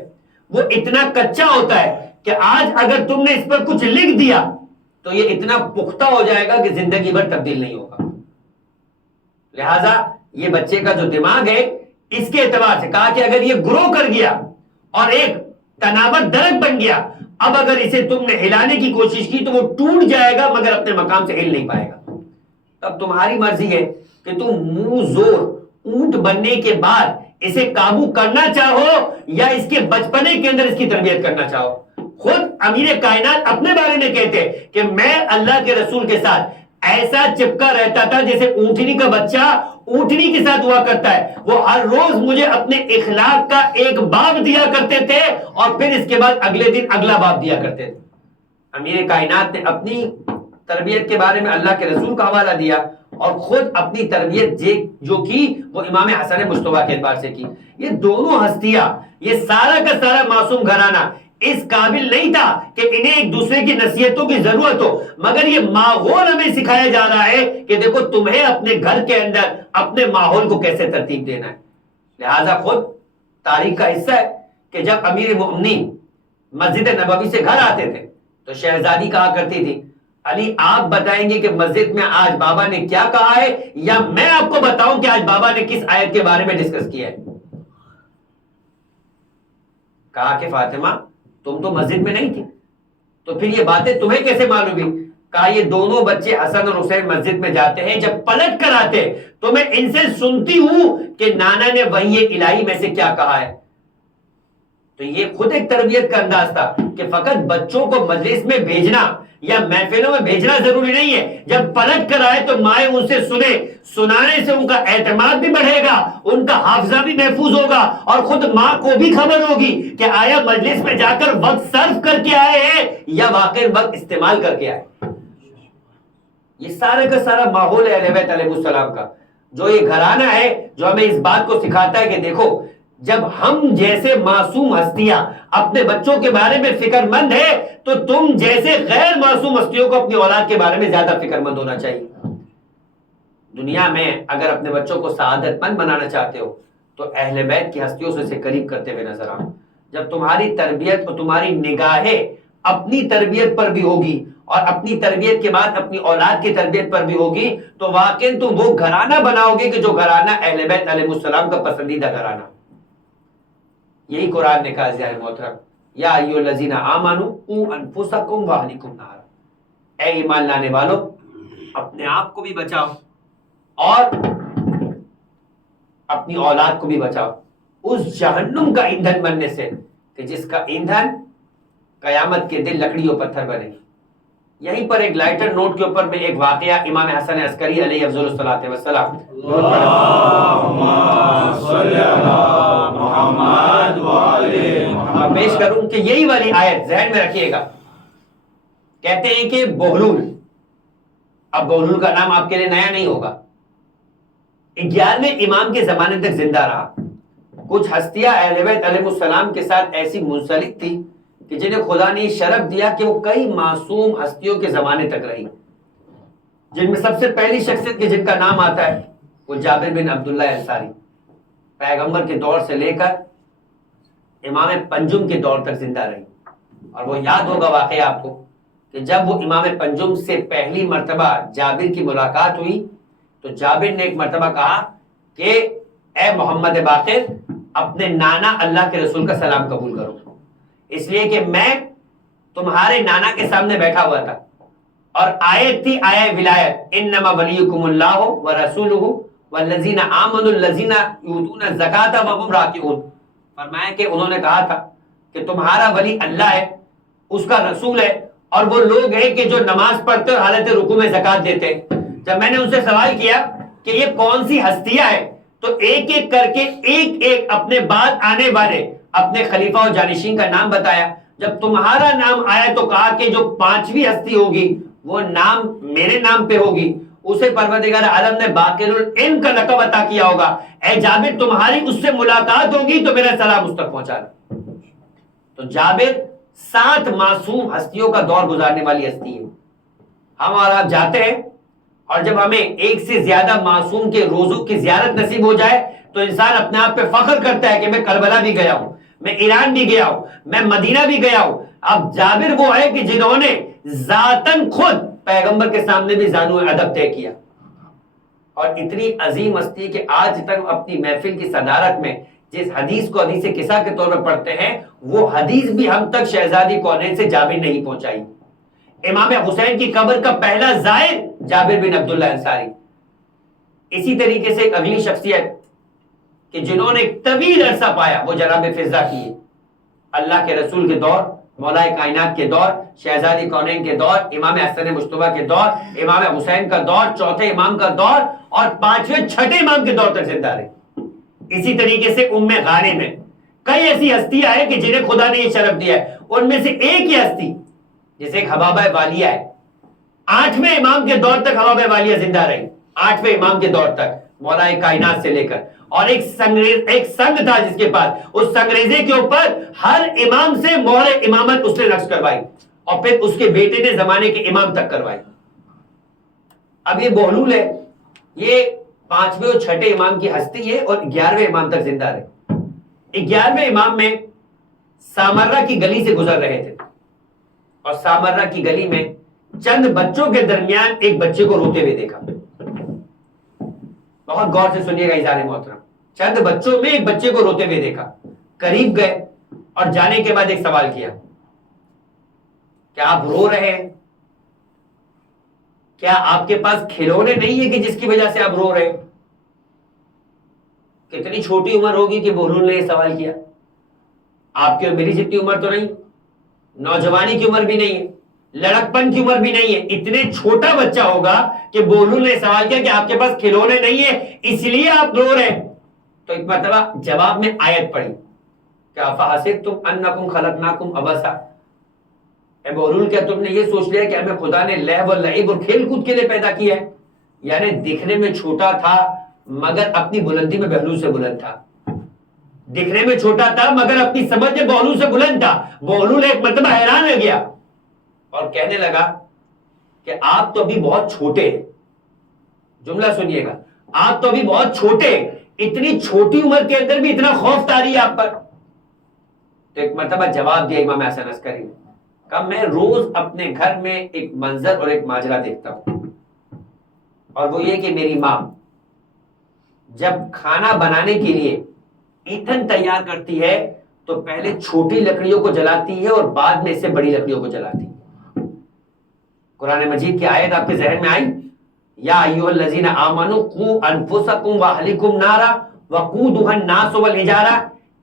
وہ اتنا کچا ہوتا ہے کہ آج اگر تم نے اس پر کچھ لکھ دیا تو یہ اتنا پختہ ہو جائے گا کہ زندگی بھر تبدیل نہیں ہوگا. لہذا یہ بچے کا جو دماغ ہے اس کے اعتبار سے کہا کہ اگر یہ گرو کر گیا اور ایک تناور درخت بن گیا، اب اگر اسے تم نے ہلانے کی کوشش کی تو وہ ٹوٹ جائے گا مگر اپنے مقام سے ہل نہیں پائے گا. اب تمہاری مرضی ہے کہ تم منہ زور اونٹ بننے کے بعد اسے قابو کرنا چاہو یا اس کے بچپنے کے اندر اس کی تربیت کرنا چاہو. خود امیر کائنات اپنے بارے میں کہتے کہ میں اللہ کے رسول کے ساتھ ایسا چپکا رہتا تھا جیسے اونٹنی کا بچہ اونٹنی کے ساتھ ہوا کرتا ہے. وہ ہر روز مجھے اپنے اخلاق کا ایک باب دیا کرتے تھے اور پھر اس کے بعد اگلے دن اگلا باب دیا کرتے تھے. امیر کائنات نے اپنی تربیت کے بارے میں اللہ کے رسول کا حوالہ دیا اور خود اپنی تربیت جو کی وہ امام حسن مجتبی کے اعتبار سے کی. یہ دونوں ہستیاں، یہ سارا کا سارا معصوم گھرانہ اس قابل نہیں تھا کہ انہیں ایک دوسرے کی نصیحتوں کی ضرورت ہو، مگر یہ ماحول ہمیں سکھایا جا رہا ہے کہ دیکھو تمہیں اپنے گھر کے اندر اپنے ماحول کو کیسے ترتیب دینا ہے. لہذا خود تاریخ کا حصہ ہے کہ جب امیر مومنین مسجد نبوی سے گھر آتے تھے تو شہزادی کہا کرتی تھی علی آپ بتائیں گے کہ مسجد میں آج بابا نے کیا کہا ہے، یا میں آپ کو بتاؤں کہ آج بابا نے کس آیت کے بارے میں ڈسکس کیا ہے. کہا کہ فاطمہ تم تو مسجد میں نہیں تھی تو پھر یہ باتیں تمہیں کیسے معلوم ہوئی. کہا یہ دونوں بچے حسن اور حسین مسجد میں جاتے ہیں، جب پلٹ کر آتے تو میں ان سے سنتی ہوں کہ نانا نے وحی الہی میں سے کیا کہا ہے. تو یہ خود ایک تربیت کا انداز تھا کہ فقط بچوں کو مجلس میں بھیجنا یا محفلوں میں بھیجنا ضروری نہیں ہے، جب پلٹ کر آئے تو مائیں ان سے سنے، سنانے سے ان کا اعتماد بھی بڑھے گا، ان کا حافظہ بھی محفوظ ہوگا، اور خود ماں کو بھی خبر ہوگی کہ آیا مجلس میں جا کر وقت صرف کر کے آئے ہیں یا واقعی وقت استعمال کر کے آئے. یہ سارے کا سارا ماحول ہے اہل بیت علیہ السلام کا، جو یہ گھرانہ ہے جو ہمیں اس بات کو سکھاتا ہے کہ دیکھو جب ہم جیسے معصوم ہستیاں اپنے بچوں کے بارے میں فکر مند ہے تو تم جیسے غیر معصوم ہستیوں کو اپنی اولاد کے بارے میں زیادہ فکر مند ہونا چاہیے. دنیا میں اگر اپنے بچوں کو سعادت مند بنانا چاہتے ہو تو اہل بیت کی ہستیوں سے قریب کرتے ہوئے نظر آؤ. جب تمہاری تربیت اور تمہاری نگاہیں اپنی تربیت پر بھی ہوگی اور اپنی تربیت کے بعد اپنی اولاد کی تربیت پر بھی ہوگی تو واقعی تم وہ گھرانہ بناؤ گے کہ جو گھرانہ اہل بیت علیہ السلام کا پسندیدہ گھرانہ. یہی قرآن نے کہا زیادہ محترم یا ایھا الذین آمنوا قوا انفسکم واہلکم نارا، اے ایمان لانے والو اپنے آپ کو بھی بچاؤ اور اپنی اولاد کو بھی بچاؤ اس جہنم کا ایندھن بننے سے کہ جس کا ایندھن قیامت کے دن لکڑی و پتھر بنے گی. یہیں پر ایک لائٹر نوٹ کے اوپر میں ایک واقعہ امام حسن عسکری علیہ افضل الصلاۃ والسلام پیش کروں کہ یہی والی آیت ذہن میں رکھیے گا. کہتے ہیں کہ بہلول، اب بہلول کا نام آپ کے لیے نیا نہیں ہوگا، 11ویں امام کے زمانے تک زندہ رہا. کچھ ہستیاں اہل بیت علیہ السلام کے ساتھ ایسی منسلک تھی کہ جنہیں خدا نے شرف دیا کہ وہ کئی معصوم ہستیوں کے زمانے تک رہی، جن میں سب سے پہلی شخصیت کے جن کا نام آتا ہے وہ جابر بن عبداللہ انصاری، پیغمبر کے دور سے لے کر امام پنجم کے دور تک زندہ رہی. اور وہ یاد ہوگا واقعہ آپ کو کہ جب وہ امام پنجم سے پہلی مرتبہ جابر کی ملاقات ہوئی تو جابر نے ایک مرتبہ کہا کہ اے محمد باقر اپنے نانا اللہ کے رسول کا سلام قبول کرو، اس لیے کہ میں تمہارے نانا کے سامنے بیٹھا ہوا تھا اور آیت تھی آیت ولایت انما ولیکم اللہ ورسولہ والذین آمنوا الذین یؤتون الزکاۃ وهم راکعون. فرمایا کہ انہوں نے کہا تھا کہ تمہارا ولی اللہ ہے، اس کا رسول ہے، اور وہ لوگ ہیں کہ جو نماز پڑھتے اور حالت رکوع میں زکات دیتے ہیں. جب میں نے ان سے سوال کیا کہ یہ کون سی ہستیاں ہیں تو ایک ایک کر کے ایک ایک اپنے بعد آنے والے اپنے خلیفہ و جانشین کا نام بتایا. جب تمہارا نام آیا تو کہا کہ جو 5ویں ہستی ہوگی وہ نام میرے نام پہ ہوگی، اسے پروردگار عالم نے باقر العلم کا لقب عطا کیا ہوگا. اے جابر تمہاری اس سے ملاقات ہوگی تو میرا سلام اس تک پہنچانا. تو جابر 7 معصوم ہستیوں کا دور گزارنے والی ہستی ہے. ہم اور آپ جاتے ہیں اور جب ہمیں ایک سے زیادہ معصوم کے روزوں کی زیارت نصیب ہو جائے تو انسان اپنے آپ پہ فخر کرتا ہے کہ میں کربلا بھی گیا ہوں، میں ایران بھی گیا ہوں، میں مدینہ بھی گیا ہوں. اب جابر وہ ہے کہ جنہوں نے ذاتاً خود پیغمبر کے سامنے بھی زانو ادب طے کیا، اور اتنی عظیم ہستی کہ آج تک اپنی محفل کی صدارت میں جس حدیث کو حدیث قصہ کے طور پر پڑھتے ہیں وہ حدیث بھی ہم تک شہزادی کونین سے جابر نہیں پہنچائی. امام حسین کی قبر کا پہلا زائر جابر بن عبداللہ انصاری. اسی طریقے سے ایک اگلی شخصیت کہ جنہوں نے ایک طویل عرصہ پایا وہ جناب فضہ کی ہے. اللہ کے رسول کے دور، مولا کائنات کے دور، شہزادی کونین کے دور، امام حسن مجتبی کے دور، امام حسین کا دور، چوتھے امام کا دور، اور 5ویں 6ٹھے امام کے دور تک زندہ رہے. اسی طریقے سے ام غانم میں کئی ایسی ہستیاں ہیں کہ جنہیں خدا نے یہ شرف دیا ہے. ان میں سے ایک ہی ہستی جیسے ایک حبابہ والیہ ہے، 8ویں امام کے دور تک حبابہ والیہ زندہ رہی. 8ویں امام کے دور تک مولائے کائنات سے لے کر، اور ایک سنگ تھا جس کے پاس، اس سنگریزے کے اوپر ہر امام سے مہر امامت اس نے نقش کروائی، اور پھر اس کے بیٹے نے زمانے کے امام تک کروائی۔ اب یہ بہلول ہے، یہ 5ویں اور 6ٹھے امام کی ہستی ہے اور 11ویں امام تک زندہ رہے۔ 11ویں امام میں سامرہ کی گلی سے گزر رہے تھے، اور سامرہ کی گلی میں چند بچوں کے درمیان ایک بچے کو روتے ہوئے دیکھا۔ بہت غور سے سنیے گا عزیزان محترم، چند بچوں میں ایک بچے کو روتے ہوئے دیکھا، قریب گئے اور جانے کے بعد ایک سوال کیا، کیا آپ رو رہے ہیں؟ کیا آپ کے پاس کھلونے نہیں ہے کہ جس کی وجہ سے آپ رو رہے ہیں؟ کتنی چھوٹی عمر ہوگی کہ بہلول نے یہ سوال کیا؟ آپ کی اور میری جتنی عمر تو نہیں، نوجوانی کی عمر بھی نہیں ہے، لڑکپن کی عمر بھی نہیں ہے، اتنے چھوٹا بچہ ہوگا کہ بہلول نے سوال کیا کہ آپ کے پاس کھلونے نہیں ہے اس لیے آپ رو رہے ہیں؟ تو ایک مرتبہ جواب میں آیت پڑھی کہ افحسبتم انکم خلقناکم عبثا، اے بہلول کیا تم نے یہ سوچ لیا کہ ہمیں خدا نے لہو و لعب اور کھیل کود کے لیے پیدا کیا ہے؟ یعنی دکھنے میں چھوٹا تھا مگر اپنی بلندی میں بہلول سے بلند تھا، دکھنے میں چھوٹا تھا مگر اپنی سمجھ میں بہلول سے بلند تھا۔ بہلول ایک مرتبہ حیران ہو گیا اور کہنے لگا کہ آپ تو ابھی بہت چھوٹے ہیں، جملہ سنیے گا، آپ تو ابھی بہت چھوٹے، اتنی چھوٹی عمر کے اندر بھی اتنا خوف طاری ہے آپ پر؟ تو ایک مرتبہ جواب دیا امام حسن عسکری نے، کہا میں روز اپنے گھر میں ایک منظر اور ایک ماجرا دیکھتا ہوں، اور وہ یہ کہ میری ماں جب کھانا بنانے کے لیے ایندھن تیار کرتی ہے تو پہلے چھوٹی لکڑیوں کو جلاتی ہے اور بعد میں اس سے بڑی لکڑیوں کو جلاتی ہے۔ قرآن مجید کی آیت آپ کے ذہن میں آئی، یا ایھا الذین آمنوا قوا انفسکم واہلکم نارا وقودھا الناس والحجارہ،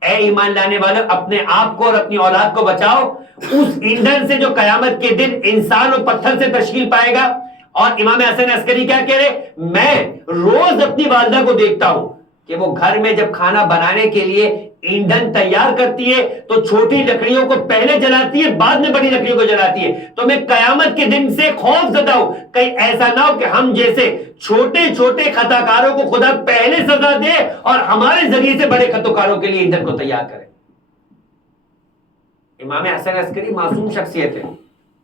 اے ایمان لانے والے اپنے آپ کو اور اپنی اولاد کو بچاؤ اس ایندھن سے جو قیامت کے دن انسان اور پتھر سے تشکیل پائے گا۔ اور امام حسن عسکری کیا کہہ رہے، میں روز اپنی والدہ کو دیکھتا ہوں کہ وہ گھر میں جب کھانا بنانے کے لیے ایندھن تیار کرتی ہے تو چھوٹی لکڑیوں کو پہلے جلاتی ہے بعد میں بڑی لکڑیوں کو جلاتی ہے۔ تو میں قیامت کے دن سے خوف زدہ ہوں کہیں ایسا نہ ہو کہ ہم جیسے چھوٹے چھوٹے خطا کاروں کو خدا پہلے سزا دے اور ہمارے ذریعے سے بڑے خطا کاروں کے لیے ایندھن کو تیار کرے۔ امام حسن عسکری معصوم شخصیت ہے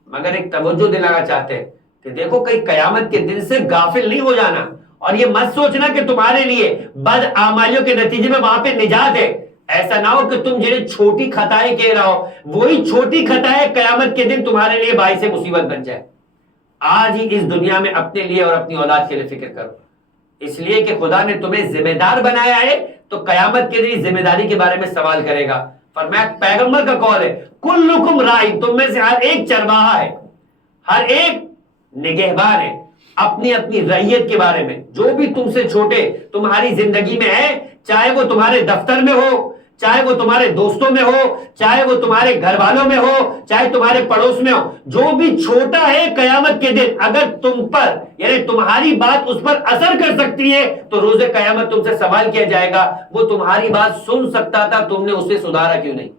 مگر ایک توجہ دلانا چاہتے ہیں کہ دیکھو کہیں قیامت کے دن سے غافل نہیں ہو جانا، اور یہ مت سوچنا کہ تمہارے لیے بد اعمالیوں کے نتیجے میں وہاں پہ نجات ہے۔ ایسا نہ ہو کہ تم جنہیں چھوٹی خطائیں کہہ رہا ہو وہی چھوٹی خطائیں قیامت کے دن تمہارے لیے باعث مصیبت بن جائے۔ آج ہی اس دنیا میں اپنے لیے اور اپنی اولاد کے لیے فکر کرو، اس لیے کہ خدا نے تمہیں ذمہ دار بنایا ہے تو قیامت کے دن ذمہ داری کے بارے میں سوال کرے گا۔ فرمایا پیغمبر کا قول ہے کلکم رائی، تم میں سے ہر ایک چرواہا ہے، ہر ایک نگہبان ہے اپنی اپنی رعیت کے بارے میں۔ جو بھی تم سے چھوٹے تمہاری زندگی میں ہے، چاہے وہ تمہارے دفتر میں ہو، چاہے وہ تمہارے دوستوں میں ہو، چاہے وہ تمہارے گھر والوں میں ہو، چاہے تمہارے پڑوس میں ہو، جو بھی چھوٹا ہے قیامت کے دن اگر تم پر یعنی تمہاری بات اس پر اثر کر سکتی ہے تو روز قیامت تم سے سوال کیا جائے گا وہ تمہاری بات سن سکتا تھا، تم نے اسے سدھارا کیوں نہیں؟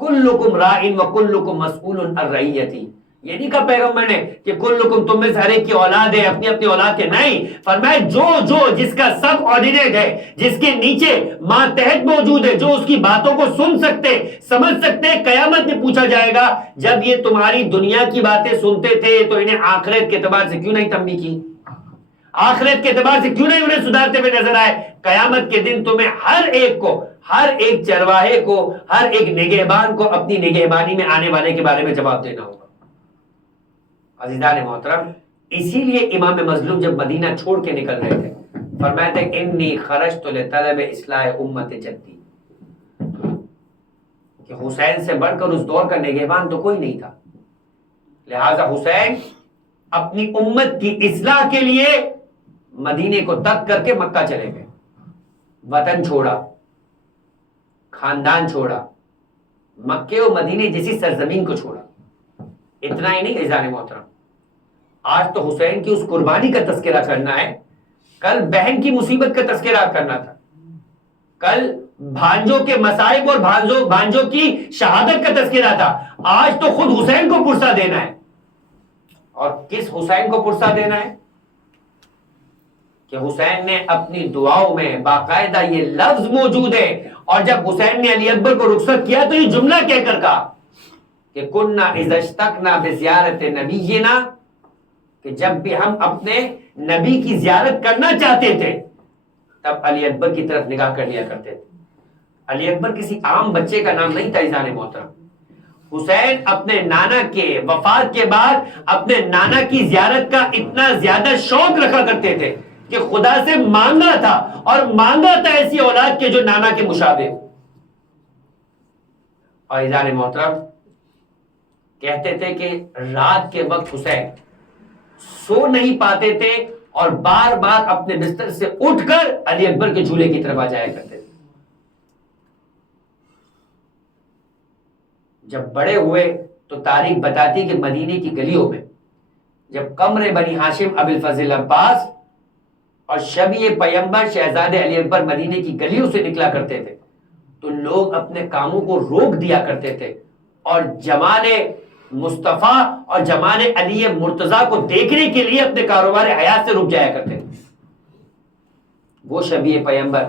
کلکم راعٍ وکلکم مسئول عن رعیتہ، یہ نہیں کہا پیغمبر نے کہ کلکم تم میں سے ہر ایک کی اولاد ہے اپنی اپنی اولاد کے، نہیں، فرمایا جو جس کا سب آرڈینیٹ ہے، جس کے نیچے ماتحت موجود ہے، جو اس کی باتوں کو سن سکتے سمجھ سکتے، قیامت میں پوچھا جائے گا جب یہ تمہاری دنیا کی باتیں سنتے تھے تو انہیں آخرت کے اعتبار سے کیوں نہیں تنبیہ کی، آخرت کے اعتبار سے کیوں نہیں انہیں سدھارتے ہوئے نظر آئے؟ قیامت کے دن تمہیں ہر ایک کو، ہر ایک چرواہے کو، ہر ایک نگہبان کو اپنی نگہبانی میں آنے والے کے بارے میں جواب دینا ہوگا۔ عزیزان محترم، اسی لیے امام مظلوم جب مدینہ چھوڑ کے نکل رہے تھے فرمایا تھا انی خرجت لطلب اصلاح امت جدی، کہ حسین سے بڑھ کر اس دور کا نگہبان تو کوئی نہیں تھا، لہذا حسین اپنی امت کی اصلاح کے لیے مدینے کو ترک کر کے مکہ چلے گئے، وطن چھوڑا، خاندان چھوڑا، مکے و مدینے جیسی سرزمین کو چھوڑا۔ اتنا ہی نہیں عزیزان محترم، آج تو حسین کی اس قربانی کا تذکرہ کرنا ہے، کل بہن کی مصیبت کا تذکرہ کرنا تھا، کل بھانجوں کے مصائب اور بھانجوں کی شہادت کا تذکرہ تھا، آج تو خود حسین کو پرسہ دینا ہے۔ اور کس حسین کو پرسہ دینا ہے؟ کہ حسین نے اپنی دعاؤں میں باقاعدہ یہ لفظ موجود ہے، اور جب حسین نے علی اکبر کو رخصت کیا تو یہ جملہ کہہ کر کہا کہ کننا اذا اشتقنا بزیارت نبینا، کہ جب بھی ہم اپنے نبی کی زیارت کرنا چاہتے تھے تب علی اکبر کی طرف نگاہ کر لیا کرتے تھے۔ علی اکبر کسی عام بچے کا نام نہیں تھا عزیزان محترم۔ حسین اپنے نانا کے وفات کے بعد اپنے نانا کی زیارت کا اتنا زیادہ شوق رکھا کرتے تھے کہ خدا سے مانگا تھا، اور مانگا تھا ایسی اولاد کے جو نانا کے مشابہ ہو۔ اور عزیزان محترم کہتے تھے کہ رات کے وقت حسین سو نہیں پاتے تھے اور بار بار اپنے بستر سے اٹھ کر علی اکبر کے جھولے کی طرف آ جایا کرتے تھے۔ جب بڑے ہوئے تو تاریخ بتاتی کہ مدینے کی گلیوں میں جب قمر بنی ہاشم ابو الفضل عباس اور شبیہ پیمبر شہزادے علی اکبر مدینے کی گلیوں سے نکلا کرتے تھے تو لوگ اپنے کاموں کو روک دیا کرتے تھے اور جمال مصطفیٰ اور جمال علی مرتضیٰ کو دیکھنے کے لیے اپنے کاروبار حیات سے رک جایا کرتے تھے۔ وہ شبیہ پیمبر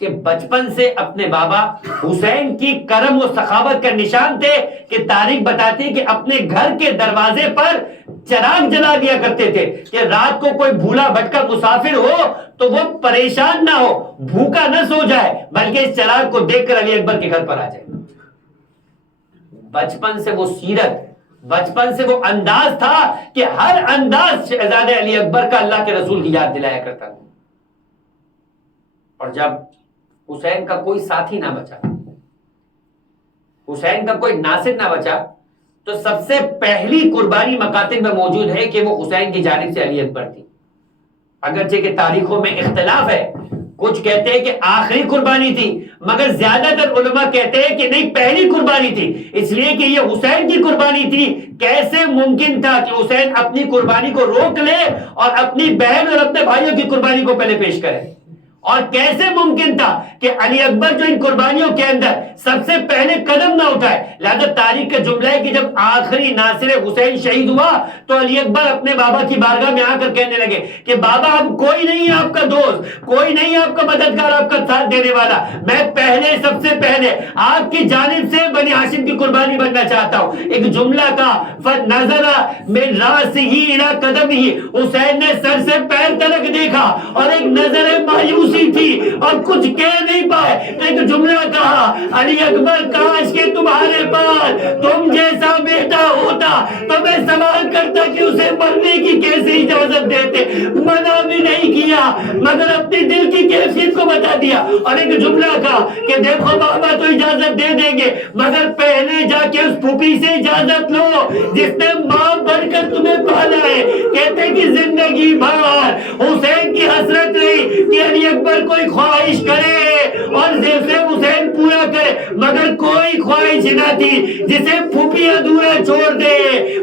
کہ بچپن سے اپنے بابا حسین کی کرم و سخاوت کا نشان تھے کہ تاریخ بتاتی کہ اپنے گھر کے دروازے پر چراغ جلا دیا کرتے تھے کہ رات کو کوئی بھولا بھٹکا مسافر ہو تو وہ پریشان نہ ہو، بھوکا نہ سو جائے، بلکہ اس چراغ کو دیکھ کر علی اکبر کے گھر پر آ جائے۔ بچپن سے وہ سیرت، بچپن سے وہ انداز تھا کہ ہر انداز شہزادے علی اکبر کا اللہ کے رسول کی یاد دلایا کرتا تھا۔ اور جب حسین کا کوئی ساتھی نہ بچا، حسین کا کوئی ناصر نہ بچا، تو سب سے پہلی قربانی مکاتب میں موجود ہے کہ وہ حسین کی جانب سے علی اکبر تھی۔ اگرچہ کہ تاریخوں میں اختلاف ہے، کچھ کہتے ہیں کہ آخری قربانی تھی، مگر زیادہ تر علماء کہتے ہیں کہ نہیں، پہلی قربانی تھی، اس لیے کہ یہ حسین کی قربانی تھی۔ کیسے ممکن تھا کہ حسین اپنی قربانی کو روک لے اور اپنی بہن اور اپنے بھائیوں کی قربانی کو پہلے پیش کرے؟ اور کیسے ممکن تھا کہ علی اکبر جو ان قربانیوں کے اندر سب سے پہلے قدم نہ اٹھائے؟ لہذا تاریخ کا جملہ ہے کہ جب آخری ناصر حسین شہید ہوا تو علی اکبر اپنے بابا کی بارگاہ میں آ کر کہنے لگے کہ بابا اب کوئی نہیں ہے آپ کا دوست، کوئی نہیں ہے آپ کا مددگار، آپ کا ساتھ دینے والا، میں پہلے سب سے پہلے آپ کی جانب سے بنی ہاشم کی قربانی بننا چاہتا ہوں۔ ایک جملہ کا فَنَظَرَ مِن رَأْسِهِ إِلَى قَدَمِهِ، حسین نے سر سے پیر تلک دیکھا اور ایک نظر مایوسی تھی اور کچھ کہہ نہیں پائے۔ ایک جملہ کہا، علی اکبر کاش کہ تمہارے پاس تم جیسا بیٹا ہوتا تو میں سوال کرتا کہ اسے مرنے کی کیسے اجازت دیتے، منع بھی نہیں کیا مگر اپنی دل کی کیفیت کو بتا دیا۔ اور ایک جملہ کہا کہ دیکھو بابا تو اجازت دے دیں گے مگر پہلے جا کے اس پھوپھی سے اجازت لو جس نے ماں بن کر تمہیں پالا ہے۔ کہتے کہ زندگی بھر حسین کی حسرت رہی کہ علی اکبر کوئی خواہش کرے اور جیسے حسین پورا کرے، مگر کوئی خواہش نہ تھی جسے پھوپھی ادھورا چھوڑ دے۔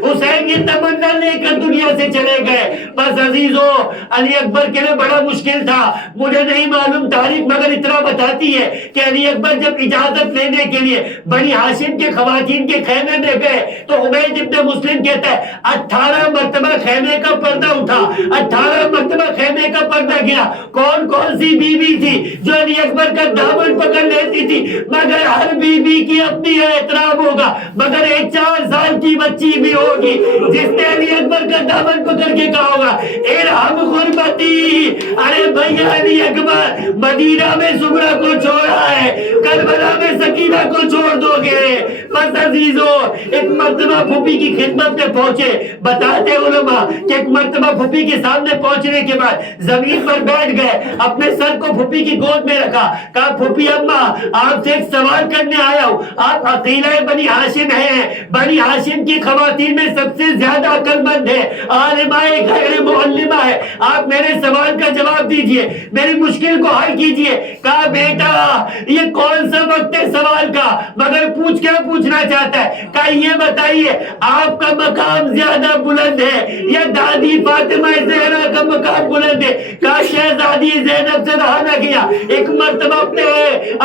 حسین یہ تمنا لے کر دنیا سے چلے گئے۔ بس عزیزو، علی اکبر کے لیے بڑا مشکل تھا، مجھے نہیں معلوم تاریخ مگر اتنا بتاتی ہے کہ علی اکبر جب اجازت لینے کے لیے بنی ہاشم کے خواتین کے خیمے میں گئے تو حمید ابن مسلم کہتا ہے 18 مرتبہ خیمے کا پردہ اٹھا، 18 مرتبہ خیمے کا پردہ گرا۔ کون کون سی بیوی تھی جو علی اکبر کا دامن پکڑ لیتی تھی؟ مگر ہر بیوی کی اپنی احترام ہوگا، مگر ایک 4 سال کی بچی بھی ہوگی جس نے علی اکبر کا دامن پکڑ کے کہا ہوگا ارحم غربتی، ارے بھیا علی اکبر مدینہ میں سغرا کو چھوڑا ہے، کربلا میں سکینہ کو چھوڑ دو گے؟ بس عزیزو، ایک مرتبہ پھوپھی کی خدمت میں پہنچے، بتاتے علماء کہ ایک مرتبہ پھوپھی کے سامنے پہنچنے کے بعد زمین پر بیٹھ گئے، اپنے سر کو پھوپھی کی گود میں رکھا، کہا پھوپھی اماں آپ سے ایک سوال کرنے آیا ہوں، آپ عقیلہ بنی ہاشم ہیں، بنی ہاشم کی خواتین میں سب سے زیادہ عقل مند ہے، عالمہ غیر معلمہ ہے، آپ میرے سوال کا جواب دیجئے، میری مشکل کو حل کیجئے۔ کہا بیٹا یہ کون سا وقت ہے سوال کا، مگر پوچھ کیا پوچھنا چاہتا ہے؟ کہا یہ بتائیے آپ کا مقام زیادہ بلند ہے یا دادی فاطمہ زہرا کا مقام بلند ہے؟ کہا شہزادی زینب سے رہا نہ گیا، ایک مرتبہ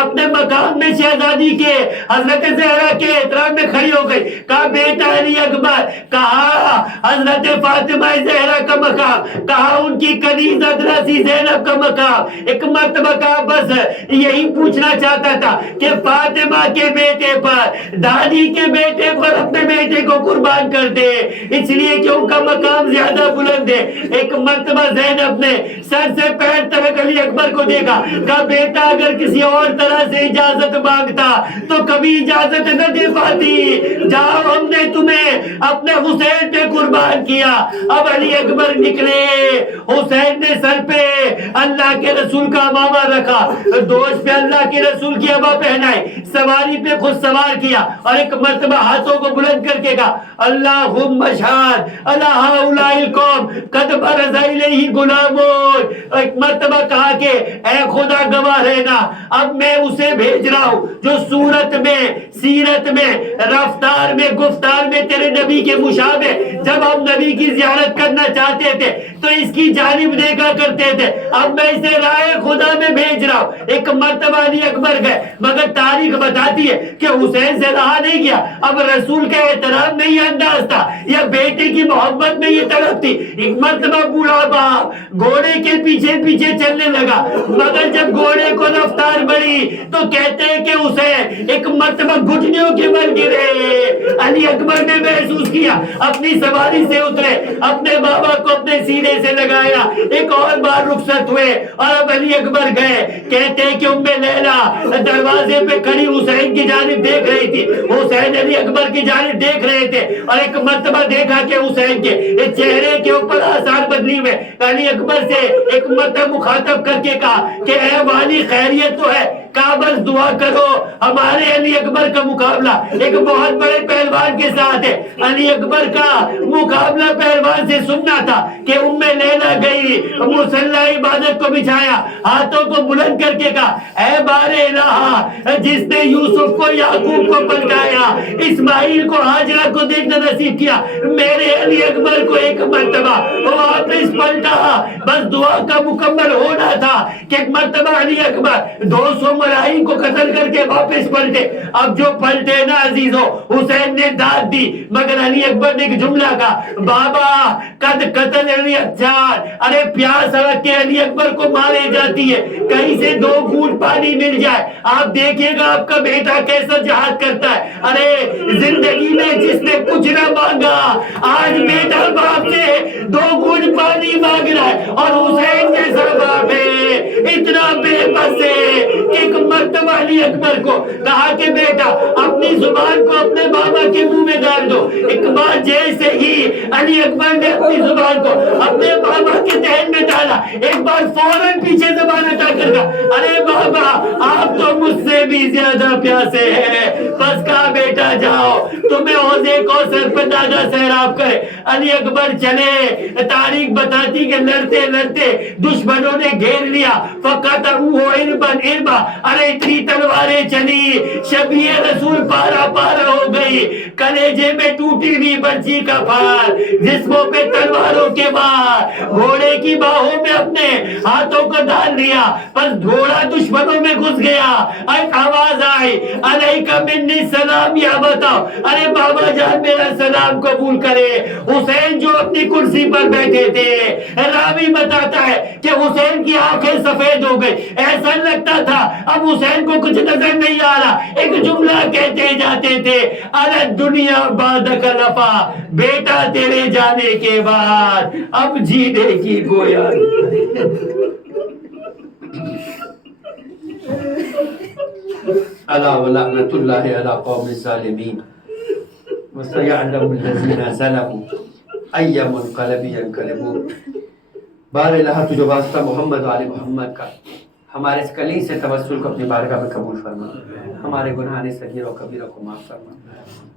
اپنے مقام میں شہزادی شہزادی کے حضرت زہرا کے احترام میں کھڑی ہو گئی، کہا بیٹا علی اکبر، کہا حضرت فاطمہ زہرا کا مقام، کہا ان کی کنیز ادرسی زینب کا مقام۔ ایک مرتبہ کہا بس یہی پوچھنا چاہتا تھا کہ فاطمہ کے بیٹے پر، دادی کے بیٹے پر اپنے بیٹے کو قربان کر دے، اس لیے کہ ان کا مقام زیادہ بلند ہے۔ ایک مرتبہ زینب نے سر سے پیر تک علی اکبر کو دیکھا، کہا بیٹا اگر کسی اور طرح سے اجازت مانگتا تو کبھی اجازت نہ دے پاتی، جاؤ ہم نے تمہیں اپنے حسین پہ قربان کیا۔ اب علی اکبر نکلے، حسین نے سر پہ اللہ کے رسول کا امامہ رکھا، دوش پہ اللہ کے رسول کی عبا پہنائی، سواری پہ خود سوار کیا اور ایک مرتبہ ہاتھوں کو بلند کر کے کہا اللہم اشہد علی ہؤلاء القوم قد برز الیہ غلامون۔ ایک مرتبہ کہا کہ اے خدا گواہ رہنا، اب میں اسے بھیج رہا ہوں جو صورت میں، سیرت میں، رفتار میں، گفتار میں تیرے نبی کے مشابہ، جب ہم نبی کی زیارت کرنا چاہتے تھے تو اس کی جانب دیکھا کرتے تھے، اب میں اسے راہ خدا میں بھیج رہا ہوں۔ ایک مرتبہ علی اکبر گئے، مگر تاریخ بتاتی ہے کہ حسین سے رہا نہیں گیا، اب رسول کا احترام میں یہ انداز تھا یا بیٹے کی محبت میں یہ طلب تھی۔ ایک مرتبہ بوڑھا باپ گھوڑے کے پیچھے پیچھے چلنے لگا، مگر جب گھوڑے کو رفتار بڑھی تو کہتے ہیں کہ حسین ایک مرتبہ گھٹنوں کے بل گرے۔ علی اکبر نے محسوس کیا، اپنی سواری سے اترے، اپنے بابا کو اپنے سینے سے لگایا، ایک اور بار رخصت ہوئے اور اب علی اکبر گئے۔ کہتے ہیں کہ ام لیلا دروازے پہ کھڑی حسین کی جانب دیکھ رہی تھی، حسین علی اکبر کی جانب دیکھ رہے تھے اور ایک مرتبہ دیکھا کہ حسین کے چہرے کے اوپر آثار بدلی ہوئے۔ علی اکبر سے ایک مرتبہ مخاطب کر کے کہا کہ اے والی خیریت تو ہے، کہا بس دعا کرو ہمارے علی اکبر کا مقابلہ ایک بہت بڑے پہلوان کے ساتھ ہے۔ علی اکبر کا مقابلہ پہلوان سے سننا تھا کہ ام لیلا گئی، مصلی عبادت کو بچھایا، ہاتھوں کو بلند کر کے کہا اے بار الہ جس نے یوسف کو یعقوب کو پلٹایا، اسماعیل کو ہاجرہ کو دیکھنا نصیب کیا، میرے علی اکبر کو ایک مرتبہ واپس پلٹا۔ بس دعا کا مکمل ہونا تھا کہ ایک مرتبہ علی اکبر 200 ملائی کو قتل کر کے واپس پلٹے۔ اب جو پلٹے نا عزیزو، حسین نے داد دی مگر علی اکبر نے ایک جملہ کہا بابا قد قتل علی اچھار، ارے پیاس رکھ کے علی اکبر کو مارے جاتی ہے، کہیں سے 2 گھونٹ پانی مل جائے آپ دیکھیے گا آپ کا بیٹا کیسا جہاد کرتا ہے۔ ارے زندگی میں جس نے کچھ نہ مانگا آج بیٹا باپ سے 2 گھونٹ پانی مانگ رہا ہے، اور حسین جیسا باپ ہے اتنا بے بس ہے کہ ایک مرتبہ علی اکبر کو کہا کہ بیٹا اپنی زبان کو اپنے بابا کے منہ میں ڈال دو۔ ایک بار جیسے ہی علی اکبر نے اپنی زبان کو اپنے بابا کے دہن میں ڈالا، ایک بار فوراً پیچھے زبان ہٹا کر کہا ارے بابا آپ تو مجھ سے بھی زیادہ پیاسے ہیں، بس کہا بیٹا جاؤ تمہیں حوضے کوثر پر دادا سیراب کرے۔ علی اکبر چلے، تاریخ بتاتی کہ لڑتے لڑتے دشمنوں نے گھیر لیا، فقطعوہ اربا اربا، ارے اتنی تلواریں چلی شبیہ رسول پارا پارا ہو گئی، کلیجے میں ٹوٹی ہوئی برچی کا پھار، جسموں پہ تلواروں کے بار، گھوڑے کی باہوں میں اپنے ہاتھوں کو ڈال دیا، بس گھوڑا دشمنوں میں گھس گیا۔ ایک آواز آئی علیکہ منی سلام، یا بتاؤ ارے بابا جان میرا سلام قبول کرے۔ حسین جو اپنی کرسی پر بیٹھے تھے، راوی بتاتا ہے کہ حسین کی آنکھیں سفید ہو گئی، ایسا لگتا تھا اب حسین کو کچھ نظر نہیں آ رہا۔ ایک جملہ کہتے جاتے تھے ارے دنیا بعدک لفا، بیٹا تیرے جانے کے بعد اب جینے کی گویا۔ الا ولعنۃ اللہ علی قوم الظالمین وسیعلم الذین ظلموا ای منقلب ینقلبون۔ بار الہ تجھے واسطہ محمد و آل محمد کا، ہمارے اس کلی سے توسل کو اپنی بارگاہ میں قبول فرما، ہمارے گناہ صغیر و کبیرہ کو معاف فرما،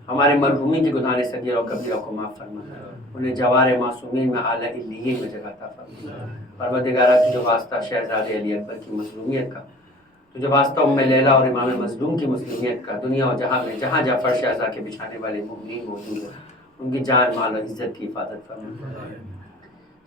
ہمارے مرحومین کے گناہ صغیر و کبیرہ کو معاف فرما، انہیں جوار معصومین میں اعلیٰ علیین میں جگہ عطا فرما۔ پروردگارہ تجھے واسطہ شہزادے علی اکبر کی مظلومیت کا، تجھے واسطہ ام لیلا اور امام مظلوم کی مظلومیت کا، دنیا و جہاں میں جہاں جہاں فرش عزا کے بچھانے والے مومنین موجود ہیں ان کی جان مال و عزت کی حفاظت فرما۔ پروردگارہ تجھے واسطہ محمد و آل محمد کا، ہمارے گناہ صغیر و کبیرہ کو معاف فرما، ہمارے مرحومین کے گناہ صغیر و کبیرہ کو معاف فرما، ہمارے جوار معصومین میں اعلیٰ علیین میں جگہ عطا فرما۔ پروردگارہ تجھے واسطہ شہزادے علی اکبر کی مظلومیت کا، دنیا و جہاں میں جہاں جہاں فرش عزا کے بچھانے والے مومنین موجود ہیں ان کی جان مال و عزت کی حفاظت فرما۔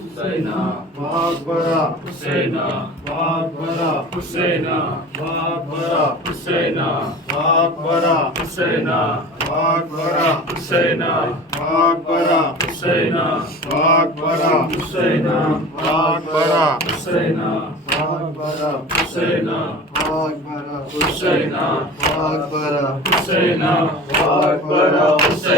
Hussaina, Hussaina, Hussaina, Hussaina, Hussaina, Hussaina, Hussaina, Hussaina, Hussaina, Hussaina, Hussaina, Hussaina, Hussaina,